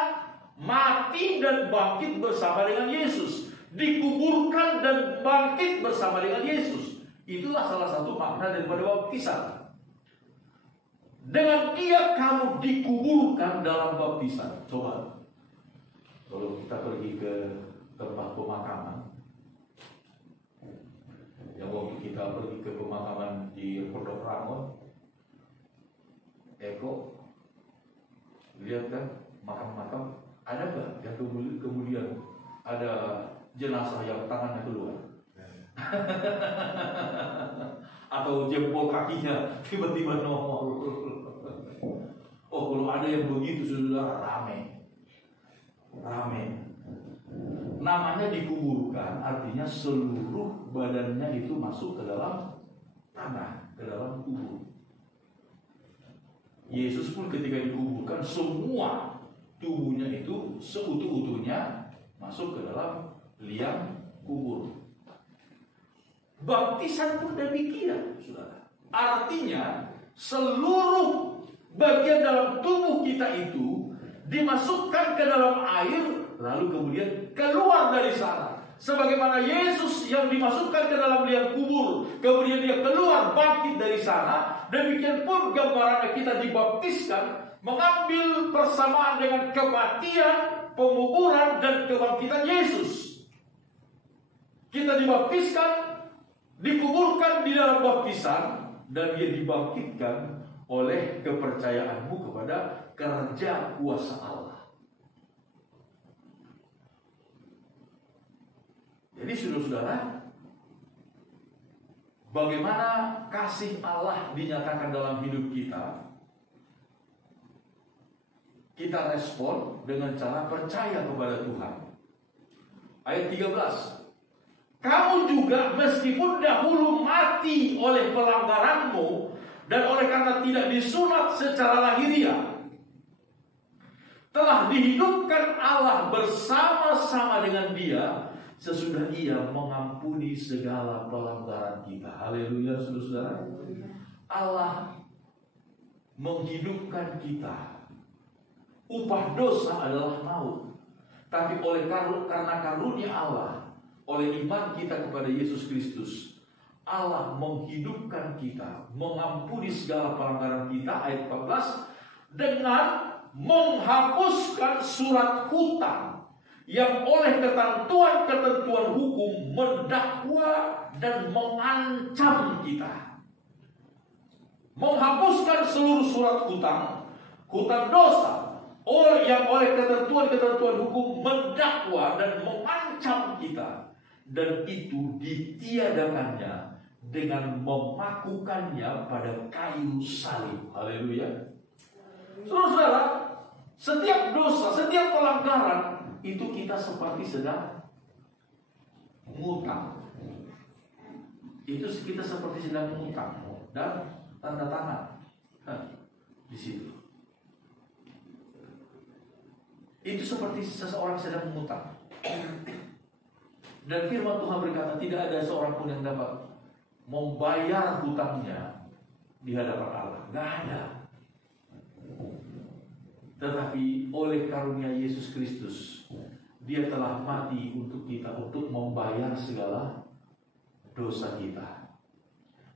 mati dan bangkit bersama dengan Yesus. Dikuburkan dan bangkit bersama dengan Yesus. Itulah salah satu makna daripada baptisan. Dengan dia kamu dikuburkan dalam baptisan. Coba kalau kita pergi ke tempat pemakaman, yang waktu kita pergi ke pemakaman di Pondok Rangon, Eko, lihat kan makam-makam, ada nggak yang kemudian ada jenazah yang tangannya keluar? Atau jempol kakinya tiba-tiba nongol. Oh, kalau ada yang begitu sudah rame. Namanya dikuburkan, artinya seluruh badannya itu masuk ke dalam tanah, ke dalam kubur. Yesus pun ketika dikuburkan, semua tubuhnya itu seutuh-utuhnya masuk ke dalam liang kubur. Baptisan pun demikian, saudara. Artinya seluruh bagian dalam tubuh kita itu dimasukkan ke dalam air, lalu kemudian keluar dari sana. Sebagaimana Yesus yang dimasukkan ke dalam liang kubur, kemudian dia keluar bangkit dari sana, demikian pun gambarannya kita dibaptiskan, mengambil persamaan dengan kematian, penguburan, dan kebangkitan Yesus. Kita dibaptiskan, dikuburkan di dalam baptisan, dan dia dibangkitkan oleh kepercayaanmu kepada kerja kuasa Allah. Jadi saudara-saudara, bagaimana kasih Allah dinyatakan dalam hidup kita? Kita respon dengan cara percaya kepada Tuhan. Ayat 13. Kamu juga meskipun dahulu mati oleh pelanggaranmu dan oleh karena tidak disunat secara lahiriah, telah dihidupkan Allah bersama-sama dengan Dia sesudah Ia mengampuni segala pelanggaran kita. Haleluya, saudara-saudara. Allah menghidupkan kita. Upah dosa adalah maut. Tapi karena karunia Allah, oleh iman kita kepada Yesus Kristus, Allah menghidupkan kita, mengampuni segala pelanggaran kita. Ayat 14, dengan menghapuskan surat hutang yang oleh ketentuan-ketentuan hukum mendakwa dan mengancam kita. Menghapuskan seluruh surat hutang dosa yang oleh ketentuan-ketentuan hukum mendakwa dan mengancam kita, dan itu ditiadakannya dengan memakukannya pada kayu salib. Haleluya. Saudara, setiap dosa, setiap pelanggaran itu kita seperti sedang mengutang. Itu kita seperti sedang mengutang dan tanda tangan di situ. Itu seperti seseorang sedang mengutang. Dan firman Tuhan berkata, tidak ada seorang pun yang dapat membayar hutangnya di hadapan Allah. Gak ada. Tetapi oleh karunia Yesus Kristus, Dia telah mati untuk kita, untuk membayar segala dosa kita,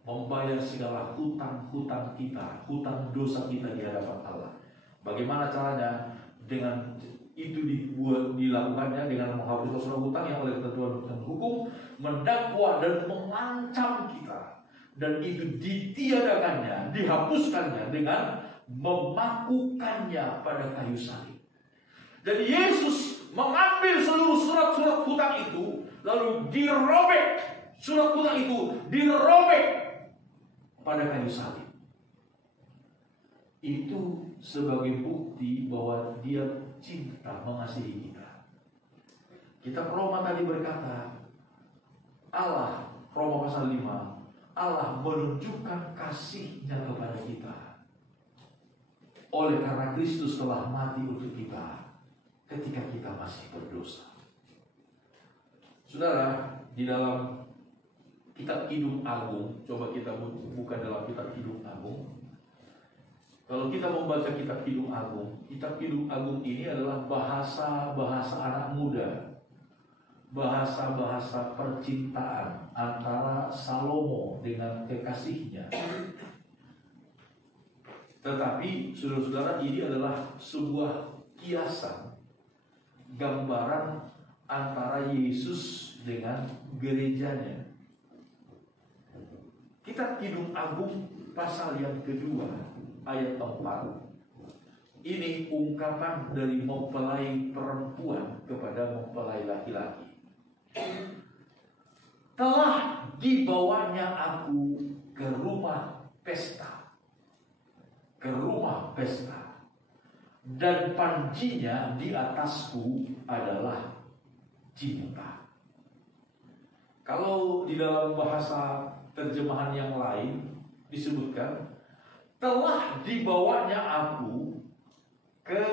membayar segala hutang-hutang kita, hutang dosa kita di hadapan Allah. Bagaimana caranya? Dengan itu dilakukannya dengan menghapuskan surat hutang yang oleh ketentuan hukum mendakwa dan mengancam kita, dan itu ditiadakannya, dihapuskannya dengan memakukannya pada kayu salib. Jadi Yesus mengambil seluruh surat-surat hutang itu, lalu dirobek, surat hutang itu dirobek pada kayu salib. itu sebagai bukti bahwa Dia cinta mengasihi kita. Kita Roma tadi berkata, Allah, Roma pasal 5, Allah menunjukkan kasih-Nya kepada kita oleh karena Kristus telah mati untuk kita ketika kita masih berdosa. Saudara, di dalam Kitab Kidung Agung, coba kita buka dalam Kitab Kidung Agung. Kalau kita membaca Kitab Kidung Agung ini adalah bahasa-bahasa anak muda, bahasa-bahasa percintaan antara Salomo dengan kekasihnya. Tetapi saudara-saudara, ini adalah sebuah kiasan, gambaran antara Yesus dengan gerejanya. Kitab Kidung Agung pasal yang kedua ayat 4. Ini ungkapan dari mempelai perempuan kepada mempelai laki-laki. Telah dibawanya aku ke rumah pesta, dan panjinya di atasku adalah cinta. Kalau di dalam bahasa terjemahan yang lain disebutkan, telah dibawanya aku ke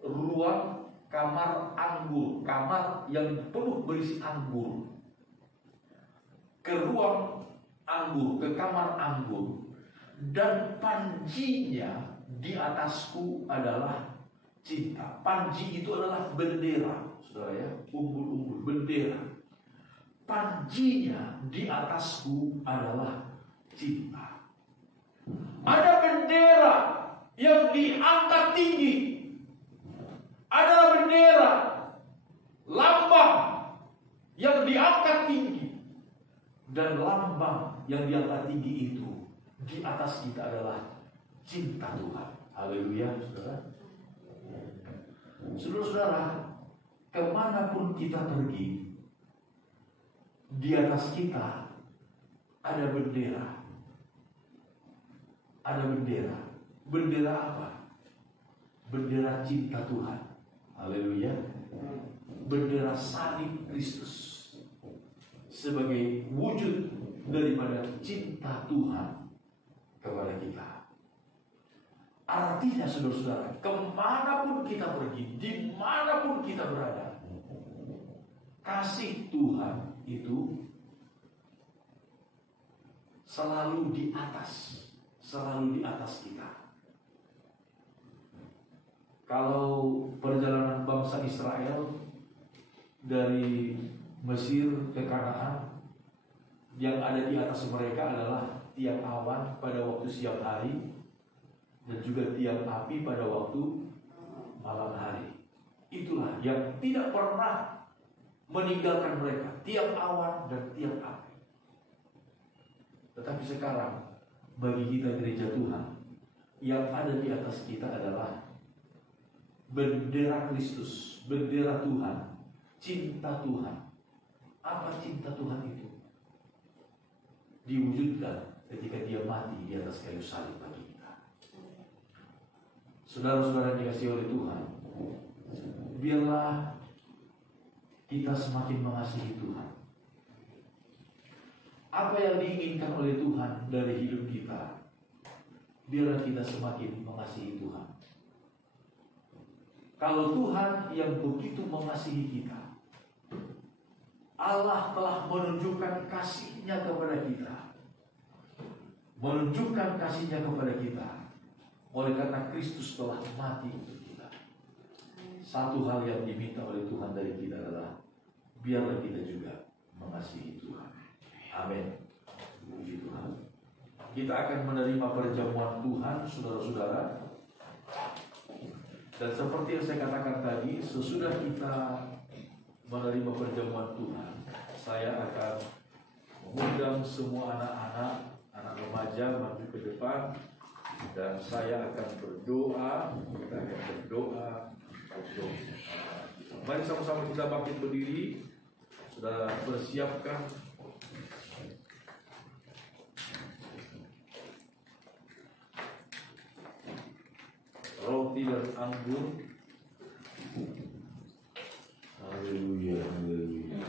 ruang kamar anggur, kamar yang penuh berisi anggur, ke ruang anggur, ke kamar anggur, dan panjinya di atasku adalah cinta. Panji itu adalah bendera, saudara ya, umbul-umbul, bendera. Panjinya di atasku adalah cinta. Ada bendera yang diangkat tinggi. Ada bendera, lambang yang diangkat tinggi. Dan lambang yang diangkat tinggi itu di atas kita adalah cinta Tuhan. Haleluya, saudara. Saudara-saudara, kemanapun kita pergi, di atas kita ada bendera. Ada bendera. Bendera apa? Bendera cinta Tuhan. Haleluya. Bendera salib Kristus sebagai wujud daripada cinta Tuhan kepada kita. Artinya saudara-saudara, kemanapun kita pergi, dimanapun kita berada, kasih Tuhan itu selalu di atas kita. Kalau perjalanan bangsa Israel dari Mesir ke Kanaan, yang ada di atas mereka adalah tiang awan pada waktu siang hari dan juga tiang api pada waktu malam hari. Itulah yang tidak pernah meninggalkan mereka, tiang awan dan tiang api. Tetapi sekarang bagi kita gereja Tuhan, yang ada di atas kita adalah bendera Kristus, bendera Tuhan, cinta Tuhan. Apa cinta Tuhan itu? Diwujudkan ketika Dia mati di atas kayu salib bagi kita. Saudara-saudara yang dikasihi oleh Tuhan, biarlah kita semakin mengasihi Tuhan. Apa yang diinginkan oleh Tuhan dari hidup kita, biarlah kita semakin mengasihi Tuhan. Kalau Tuhan yang begitu mengasihi kita, Allah telah menunjukkan kasih-Nya kepada kita, menunjukkan kasih-Nya kepada kita oleh karena Kristus telah mati untuk kita. Satu hal yang diminta oleh Tuhan dari kita adalah biarlah kita juga mengasihi Tuhan. Amin. Puji Tuhan. Kita akan menerima perjamuan Tuhan, saudara-saudara. Dan seperti yang saya katakan tadi, sesudah kita menerima perjamuan Tuhan, saya akan mengundang semua anak-anak, anak remaja maju ke depan, dan saya akan berdoa. Kita akan berdoa. Mari sama-sama kita bangkit berdiri. Sudah persiapkan. roti dan anggur. Haleluya, haleluya.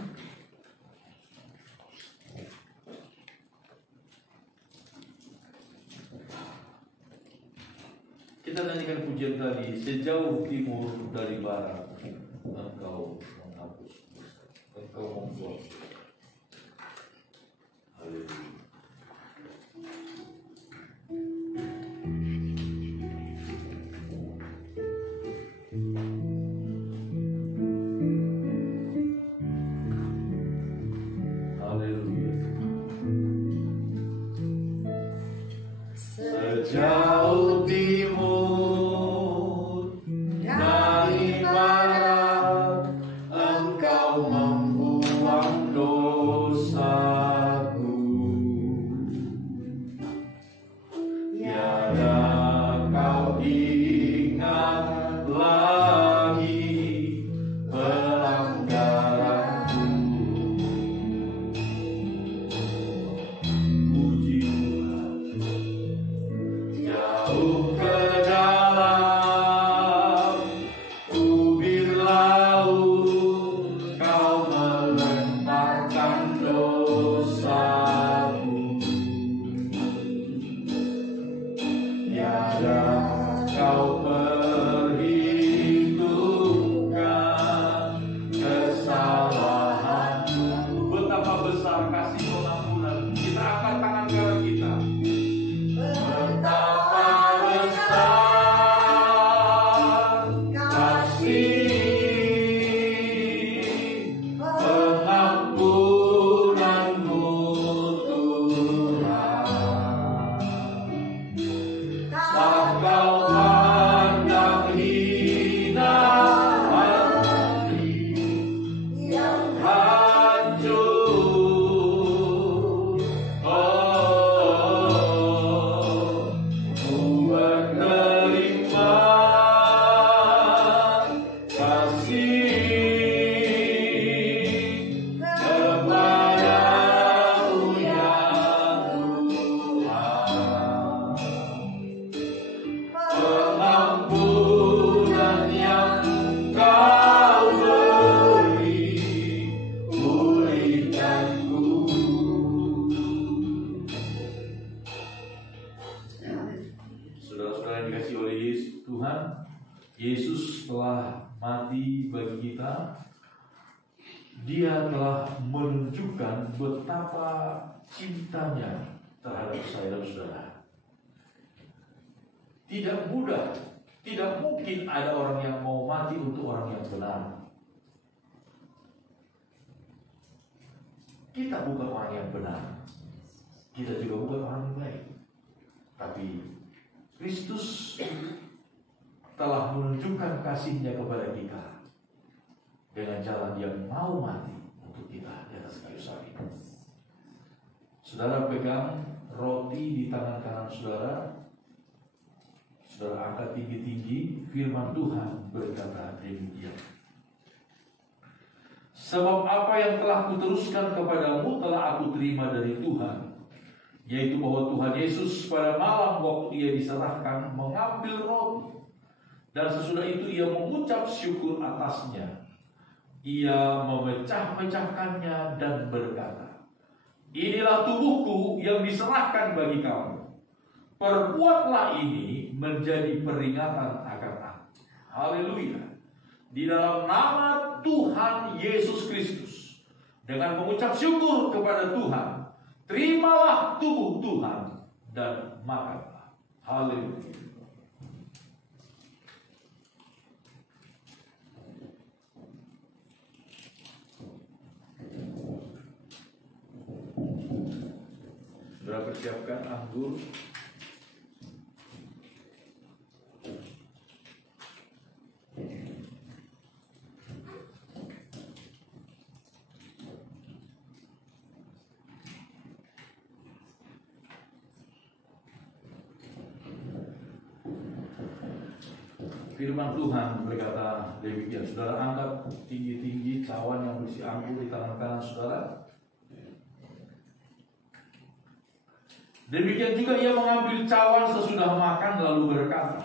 Kita nyanyikan pujian tadi, sejauh timur dari barat, Engkau menghapus, Engkau membuat. Haleluya. Sejauh timur dari barat, Engkau membuang dosaku. Tiada kau ingat lagi pelanggaranku. Puji Tuhan. Jauh ke dalam ubir laut, Kau melemparkan dosaku. Tiada Kau perhitungkan kesalahanku. Betapa besar kasih pengampunan. Kita angkat tangan kanan kita. Betapa besar kasih pengampunanmu, Tuhan. Tak Kau pandang hina hati yang hancur. Ku menerima kasih kepadamu ya Tuhan. Pengampunan yang Kau beri, pulihkanku. Saudara-saudara yang dikasihi oleh Yesus Tuhan, Yesus telah mati bagi kita. Dia telah menunjukkan betapa cintanya terhadap saya dan saudara. Tidak mudah, tidak mungkin ada orang yang mau mati untuk orang yang benar. Kita bukan orang yang benar, kita juga bukan orang yang baik. Tapi Kristus telah menunjukkan kasih-Nya kepada kita dengan jalan yang mau mati untuk kita di atas kayu salib. Saudara pegang roti di tangan kanan saudara. Saudara angkat tinggi-tinggi, firman Tuhan berkata demikian. Sebab apa yang telah kuteruskan kepadamu telah aku terima dari Tuhan, yaitu bahwa Tuhan Yesus pada malam waktu Ia diserahkan mengambil roti, dan sesudah itu Ia mengucap syukur atasnya. Ia memecah-mecahkannya dan berkata, inilah tubuhku yang diserahkan bagi kamu. Perbuatlah ini menjadi peringatan akan aku. Haleluya. Di dalam nama Tuhan Yesus Kristus, dengan mengucap syukur kepada Tuhan, terimalah tubuh Tuhan dan makanlah. Haleluya. Sudah persiapkan anggur. Firman Tuhan berkata demikian. Saudara angkat tinggi-tinggi cawan yang berisi anggur di tangan kanan saudara. Demikian juga Ia mengambil cawan sesudah makan lalu berkata,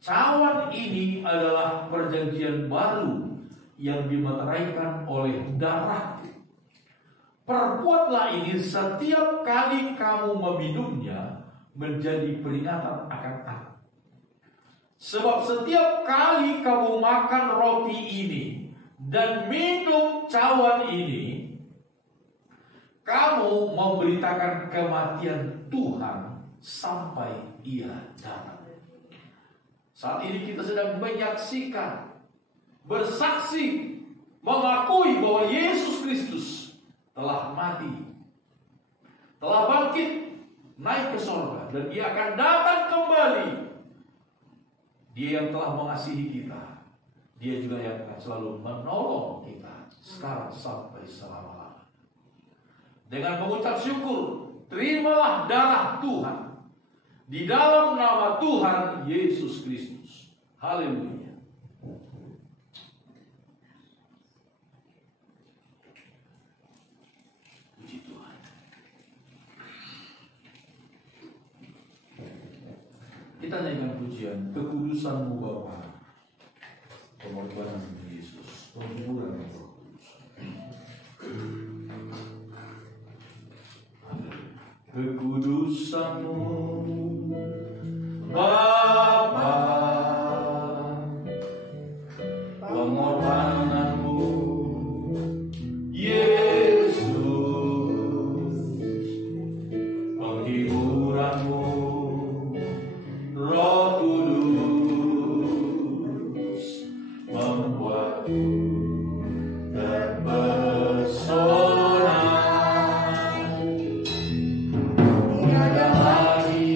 Cawan ini adalah perjanjian baru yang dimeteraikan oleh darah. Perbuatlah ini setiap kali kamu meminumnya menjadi peringatan akan aku. Sebab setiap kali kamu makan roti ini dan minum cawan ini, kamu memberitakan kematian Tuhan sampai Ia datang. Saat ini kita sedang menyaksikan, bersaksi, mengakui bahwa Yesus Kristus telah mati, telah bangkit, naik ke surga, dan Ia akan datang kembali. Dia yang telah mengasihi kita, Dia juga yang akan selalu menolong kita sekarang sampai selama-lamanya. Dengan mengucap syukur, terimalah darah Tuhan di dalam nama Tuhan Yesus Kristus. Haleluya. Puji Tuhan. Kita naikkan pujian, kekudusan-Mu Bapa, pengorbanan Yesus, penghiburan Roh Kudus. Kekudusan-Mu Bapa, pengorbanan-Mu Yesus, penghiburan-Mu Roh Kudus, membuatku terpesona. Tiada lagi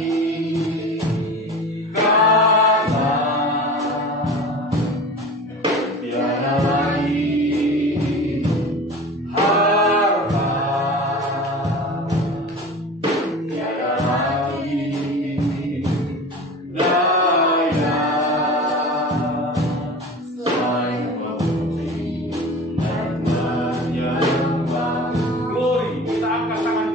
kata, tiada lagi harta, tiada lagi daya selain memuji dan menyembah. Glory, kita angkat tangan.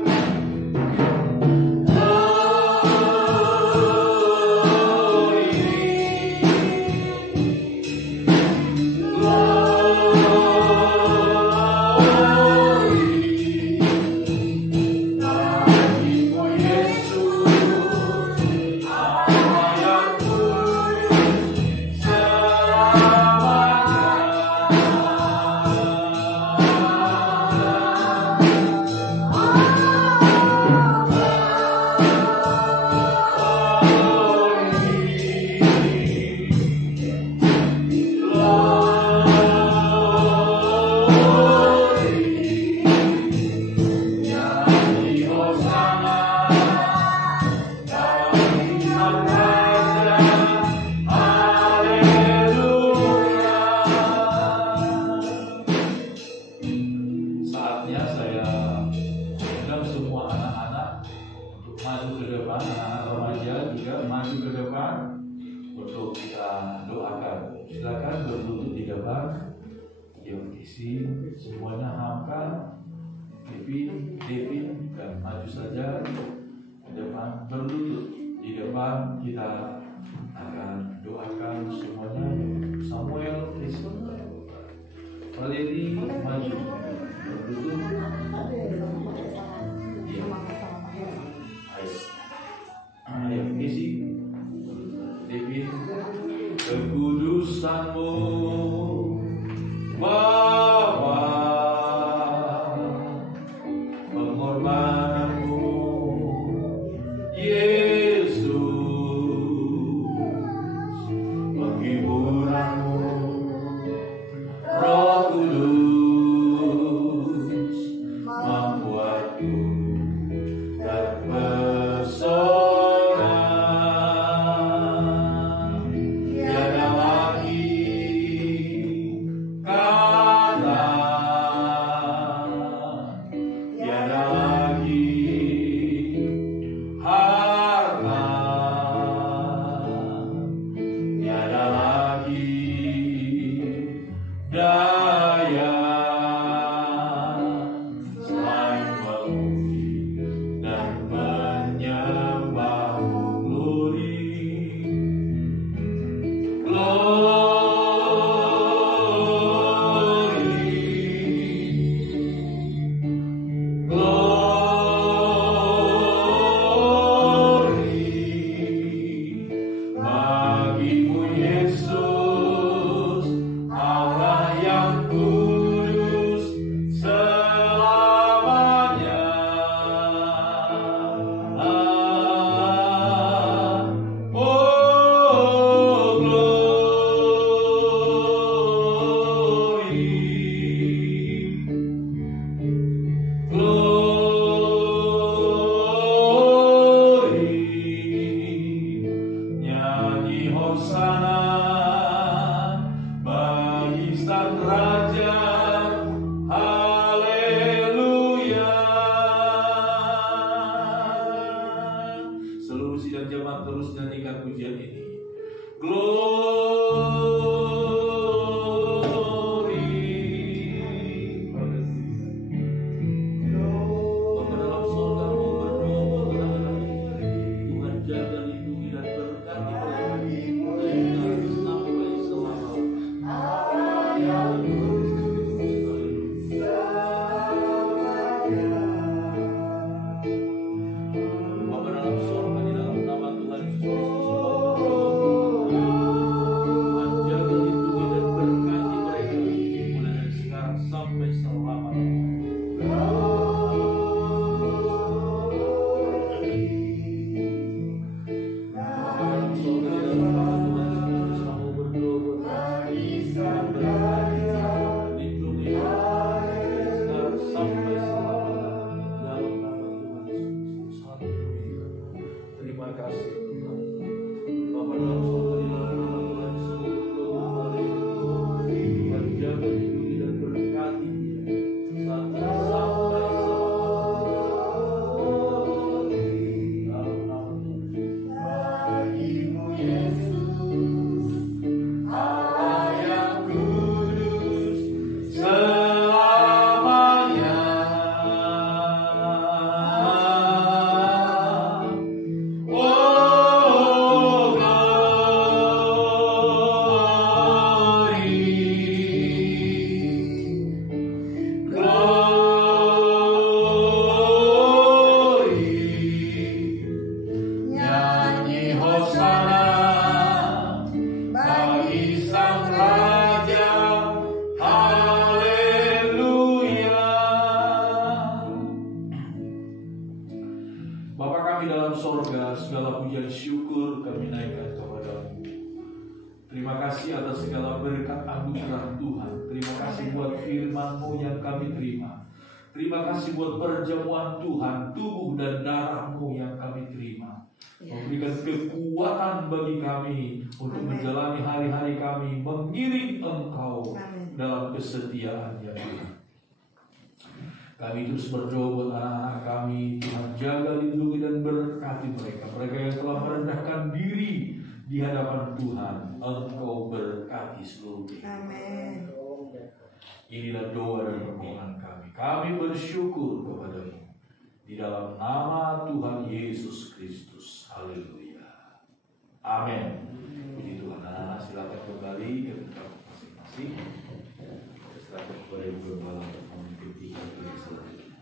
Saatnya saya undang semua anak-anak untuk maju ke depan, anak-anak remaja juga maju ke depan untuk kita doakan. Silakan berlutut di depan. Yuk isi semuanya, Hamka, Devin, dan maju saja ke depan, berlutut di depan. Kita akan doakan semuanya. Samuel, Valeri, maju. Berlutut. Ya. Ayo, isi. Devin, kekudusan-Mu Bapa, pengorbanan-Mu Yesus, penghiburan-Mu Roh Kudus, membuatku terpesona. kursi dan jemaat terus nyanyikan pujian ini. Terima kasih buat perjamuan Tuhan, tubuh dan darah-Mu yang kami terima. Memberikan kekuatan bagi kami untuk menjalani hari-hari kami, mengiring Engkau dalam kesetiaan ya Tuhan. Kami terus berdoa buat anak-anak kami, Tuhan jaga, lindungi dan berkati mereka. Mereka yang telah merendahkan diri di hadapan Tuhan, Engkau berkati seluruhnya. Amin. Inilah doa dan permohonan kami. Kami bersyukur kepada-Mu di dalam nama Tuhan Yesus Kristus. Haleluya. Amin. Puji Tuhan. Anak-anak silakan kembali ke tempat masing-masing. Silakan kepada Ibu Gembala untuk mengikuti yang selanjutnya.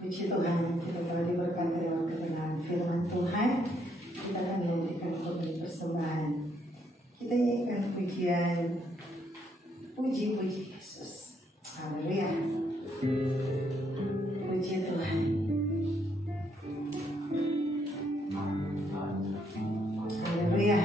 Puji Tuhan, kita telah diberkati dalam kebenaran firman Tuhan. Kita akan memberikan pemberi persembahan. Kita nyanyikan pujian, puji-puji Yesus. Haleluya. Puji Tuhan. Haleluya.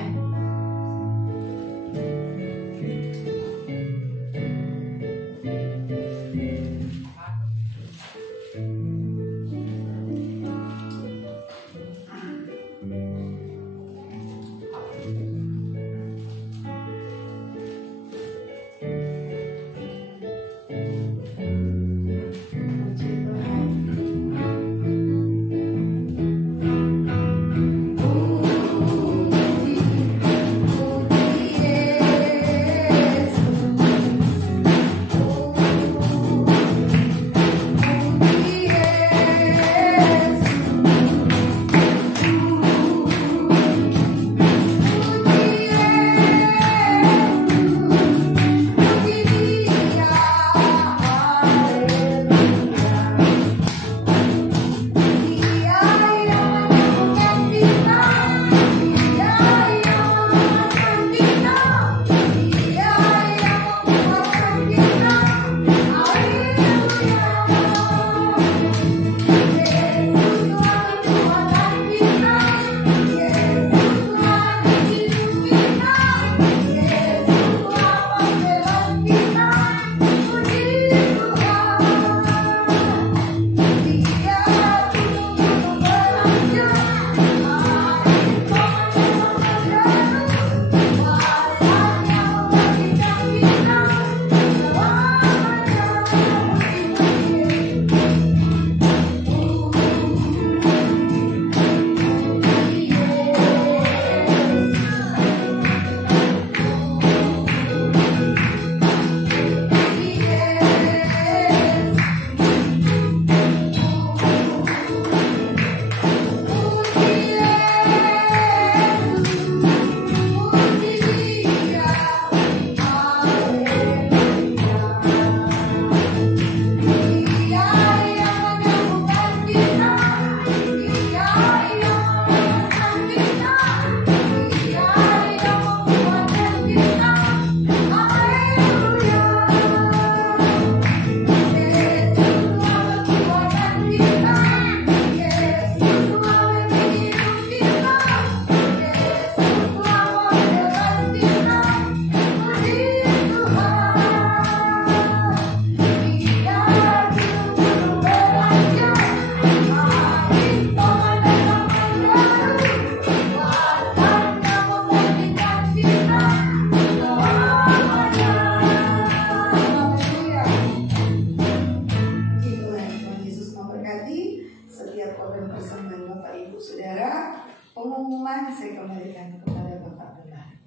Tuhan, saya kembalikan kepada Bapak Bendahara.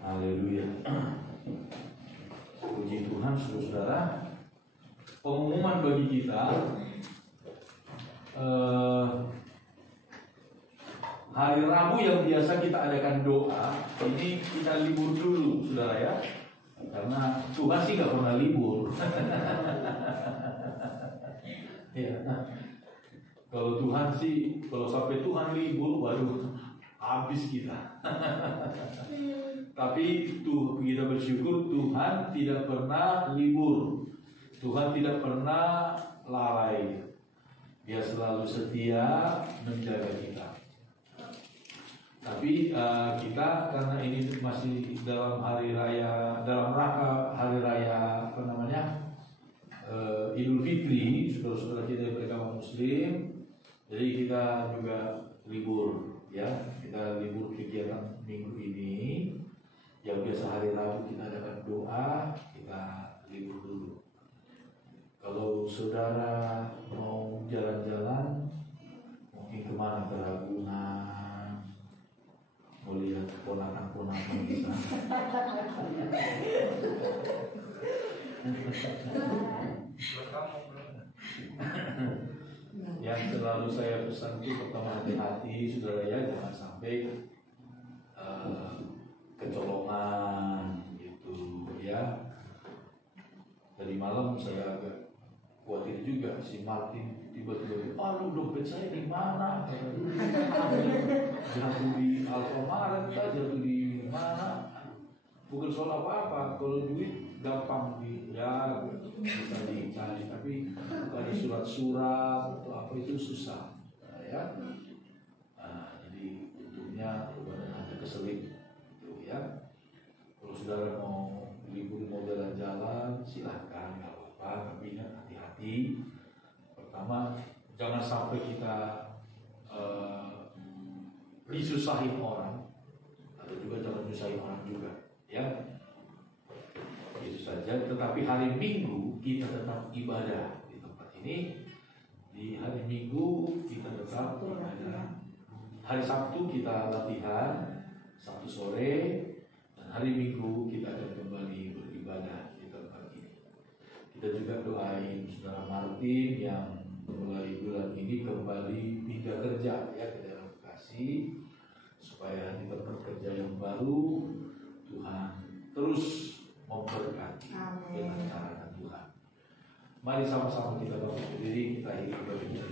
Haleluya. Puji Tuhan, saudara. Pengumuman bagi kita, hari Rabu yang biasa kita adakan doa, ini kita libur dulu, saudara ya. Karena Tuhan sih nggak pernah libur. Ya. Kalau Tuhan sih, kalau sampai Tuhan libur, waduh, habis kita. Tapi kita bersyukur Tuhan tidak pernah libur. Tuhan tidak pernah lalai. Dia selalu setia menjaga kita. Tapi kita karena ini masih dalam hari raya, dalam rangka hari raya Idul Fitri, saudara-saudara kita yang beragama Muslim, jadi kita juga libur, ya. Kita libur kegiatan minggu ini. Yang biasa hari Rabu kita adakan doa, kita libur dulu. Kalau saudara mau jalan-jalan, mungkin kemana, ke Ragunan, mau lihat ponakan-ponakan di sana. Yang selalu saya pesan itu pertama hati-hati, saudara ya, jangan sampai kecolongan gitu ya. Tadi malam saya agak khawatir juga si Martin tiba-tiba, aduh dompet saya di mana? Jatuh di Alfamaret, jatuh di mana? Bukan soal apa-apa, kalau duit gampang ya bisa dicari, tapi kalau surat-surat atau apa itu susah, ya. Nah, jadi untungnya ada keselip, gitu ya. Kalau saudara mau libur, mau jalan-jalan, silahkan, nggak apa-apa, tapi ingat hati-hati. Pertama, jangan sampai kita disusahin orang, atau juga jangan nyusahin orang juga, ya. Itu saja. Tetapi hari Minggu kita tetap ibadah di tempat ini. Di hari Minggu kita tetap ibadah. Hari Sabtu kita latihan Sabtu sore, dan hari Minggu kita akan kembali beribadah di tempat ini. Kita juga doain saudara Martin yang mulai bulan ini kembali pindah kerja ya ke daerah Bekasi, supaya di tempat kerja yang baru Tuhan terus memberkati dengan cara Tuhan. Mari sama-sama kita bangkit berdiri, kita hidup bagi kita.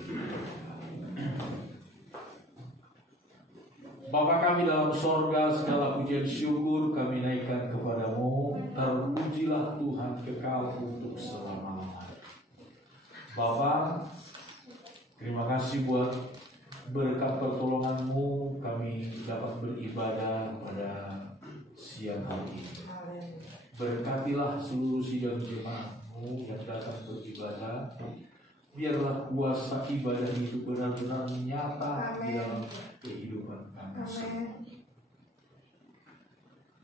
Bapa kami dalam sorga, segala pujian syukur kami naikkan kepadamu. Terpujilah Tuhan kekal untuk selama-lamanya. Bapa, terima kasih buat berkat pertolonganmu kami dapat beribadah pada siang hari ini. Berkatilah seluruh sidang jemaatmu yang datang beribadah. Biarlah kuasa ibadah itu benar-benar nyata di dalam kehidupan kami.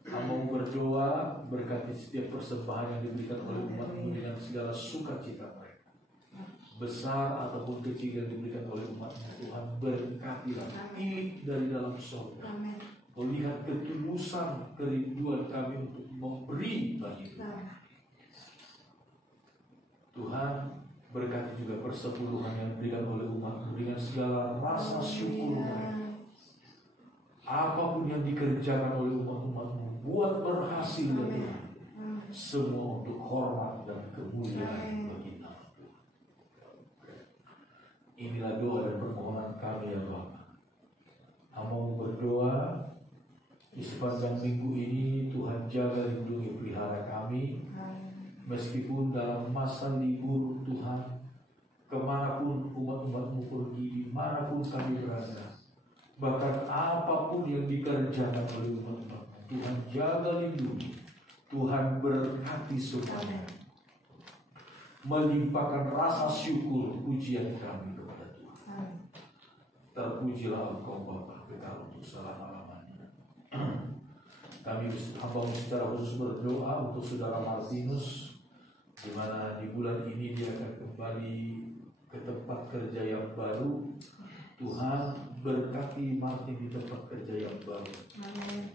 Hamba berdoa, berkati setiap persembahan yang diberikan oleh umatmu dengan segala sukacita mereka. Besar ataupun kecil yang diberikan oleh umatmu, Tuhan berkatilah ini dari dalam surga. Melihat ketulusan kerinduan kami untuk memberi bagi Tuhan. Tuhan berkati juga persepuluhan yang diberikan oleh umatmu dengan segala rasa syukur mereka. Apapun yang dikerjakan oleh umat-umatmu, buat berhasil ya Tuhan. Semua untuk hormat dan kemuliaan bagi nama Tuhan. Inilah doa dan permohonan kami ya Bapa. Hamba berdoa di sepanjang minggu ini Tuhan jaga lindungi pelihara kami. Meskipun dalam masa libur Tuhan, kemanapun umat-umatmu pergi, dimanapun kami berada, bahkan apapun yang dikerjakan oleh umat-umatmu, Tuhan jaga lindungi, Tuhan berkati semuanya. Melimpahkan rasa syukur pujian kami kepada Tuhan. Terpujilah Engkau Bapa kekal untuk selama-lamanya. Kami hamba secara khusus berdoa untuk saudara Martinus di mana di bulan ini dia akan kembali ke tempat kerja yang baru. Tuhan berkati Martin di tempat kerja yang baru. Amin.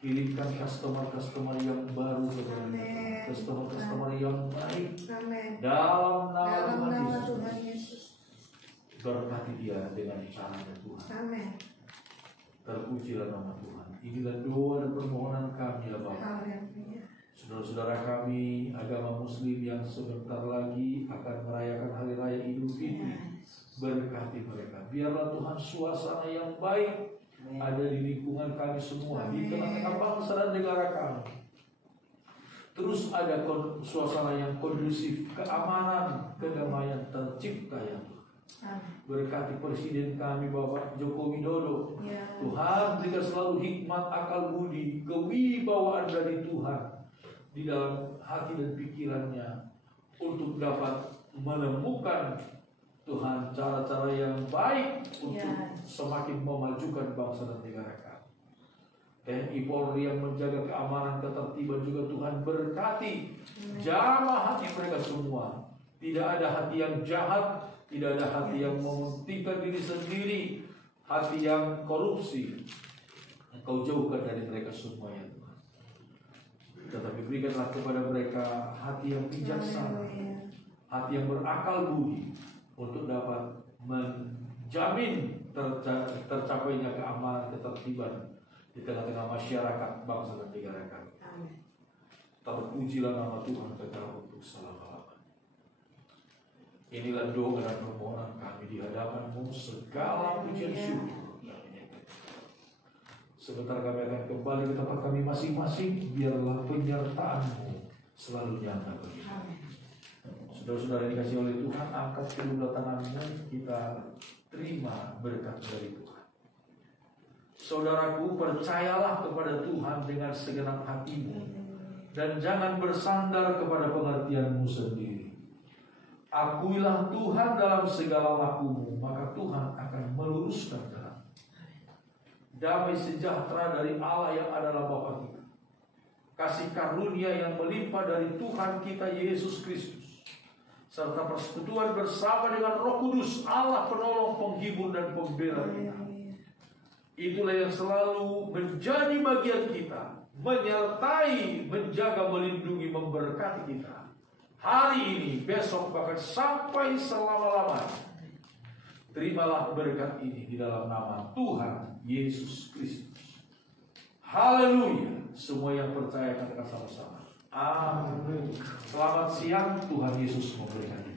Kirimkan customer-customer yang baru kepada kita, customer-customer yang baik. Amin. Dalam Dalam nama nama Yesus. Tuhan Yesus. Berkati dia dengan caranya Tuhan. Amin. Terpujilah nama Tuhan. Inilah doa dan permohonan kami ya Bapa. Haleluya. Saudara-saudara kami agama Muslim yang sebentar lagi akan merayakan Hari Raya Idul Fitri, berkati mereka. Biarlah Tuhan suasana yang baik ada di lingkungan kami semua, di tengah-tengah bangsa dan negara kami. Terus ada suasana yang kondusif, keamanan, kedamaian tercipta ya Tuhan. Berkati Presiden kami Bapak Joko Widodo. Ya. Tuhan berikan selalu hikmat, akal budi, kewibawaan dari Tuhan di dalam hati dan pikirannya untuk dapat menemukan Tuhan cara-cara yang baik untuk semakin memajukan bangsa dan negara kami. TNI Polri yang menjaga keamanan, ketertiban juga Tuhan berkati. Jamah hati mereka semua. Tidak ada hati yang jahat, tidak ada hati yang mementingkan diri sendiri, hati yang korupsi. Engkau jauhkan dari mereka semua ya Tuhan. Tetapi berikanlah kepada mereka hati yang bijaksana, hati yang berakal budi untuk dapat menjamin tercapainya keamanan, ketertiban di tengah-tengah masyarakat, bangsa dan negara kami. Terpujilah nama Tuhan kekal untuk selama-lamanya. Inilah doa dan permohonan kami di hadapan-Mu, segala pujian syukur. Sebentar kami akan kembali ke tempat kami masing-masing. Biarlah penyertaan-Mu selalu nyata bagi kami. Saudara-saudara yang dikasihi oleh Tuhan, angkat kedua tanganmu, kita terima berkat dari Tuhan. Saudaraku, percayalah kepada Tuhan dengan segenap hatimu, dan jangan bersandar kepada pengertianmu sendiri. Akuilah Tuhan dalam segala lakumu, maka Tuhan akan meluruskan jalan. Damai sejahtera dari Allah yang adalah Bapa kita, kasih karunia yang melimpah dari Tuhan kita Yesus Kristus, serta persekutuan bersama dengan Roh Kudus, Allah penolong, penghibur dan pembela kita, itulah yang selalu menjadi bagian kita, menyertai, menjaga, melindungi, memberkati kita hari ini, besok, bahkan sampai selama-lamanya. Terimalah berkat ini di dalam nama Tuhan Yesus Kristus. Haleluya. Semua yang percaya katakan sama-sama. Amin. Selamat siang, Tuhan Yesus memberkati.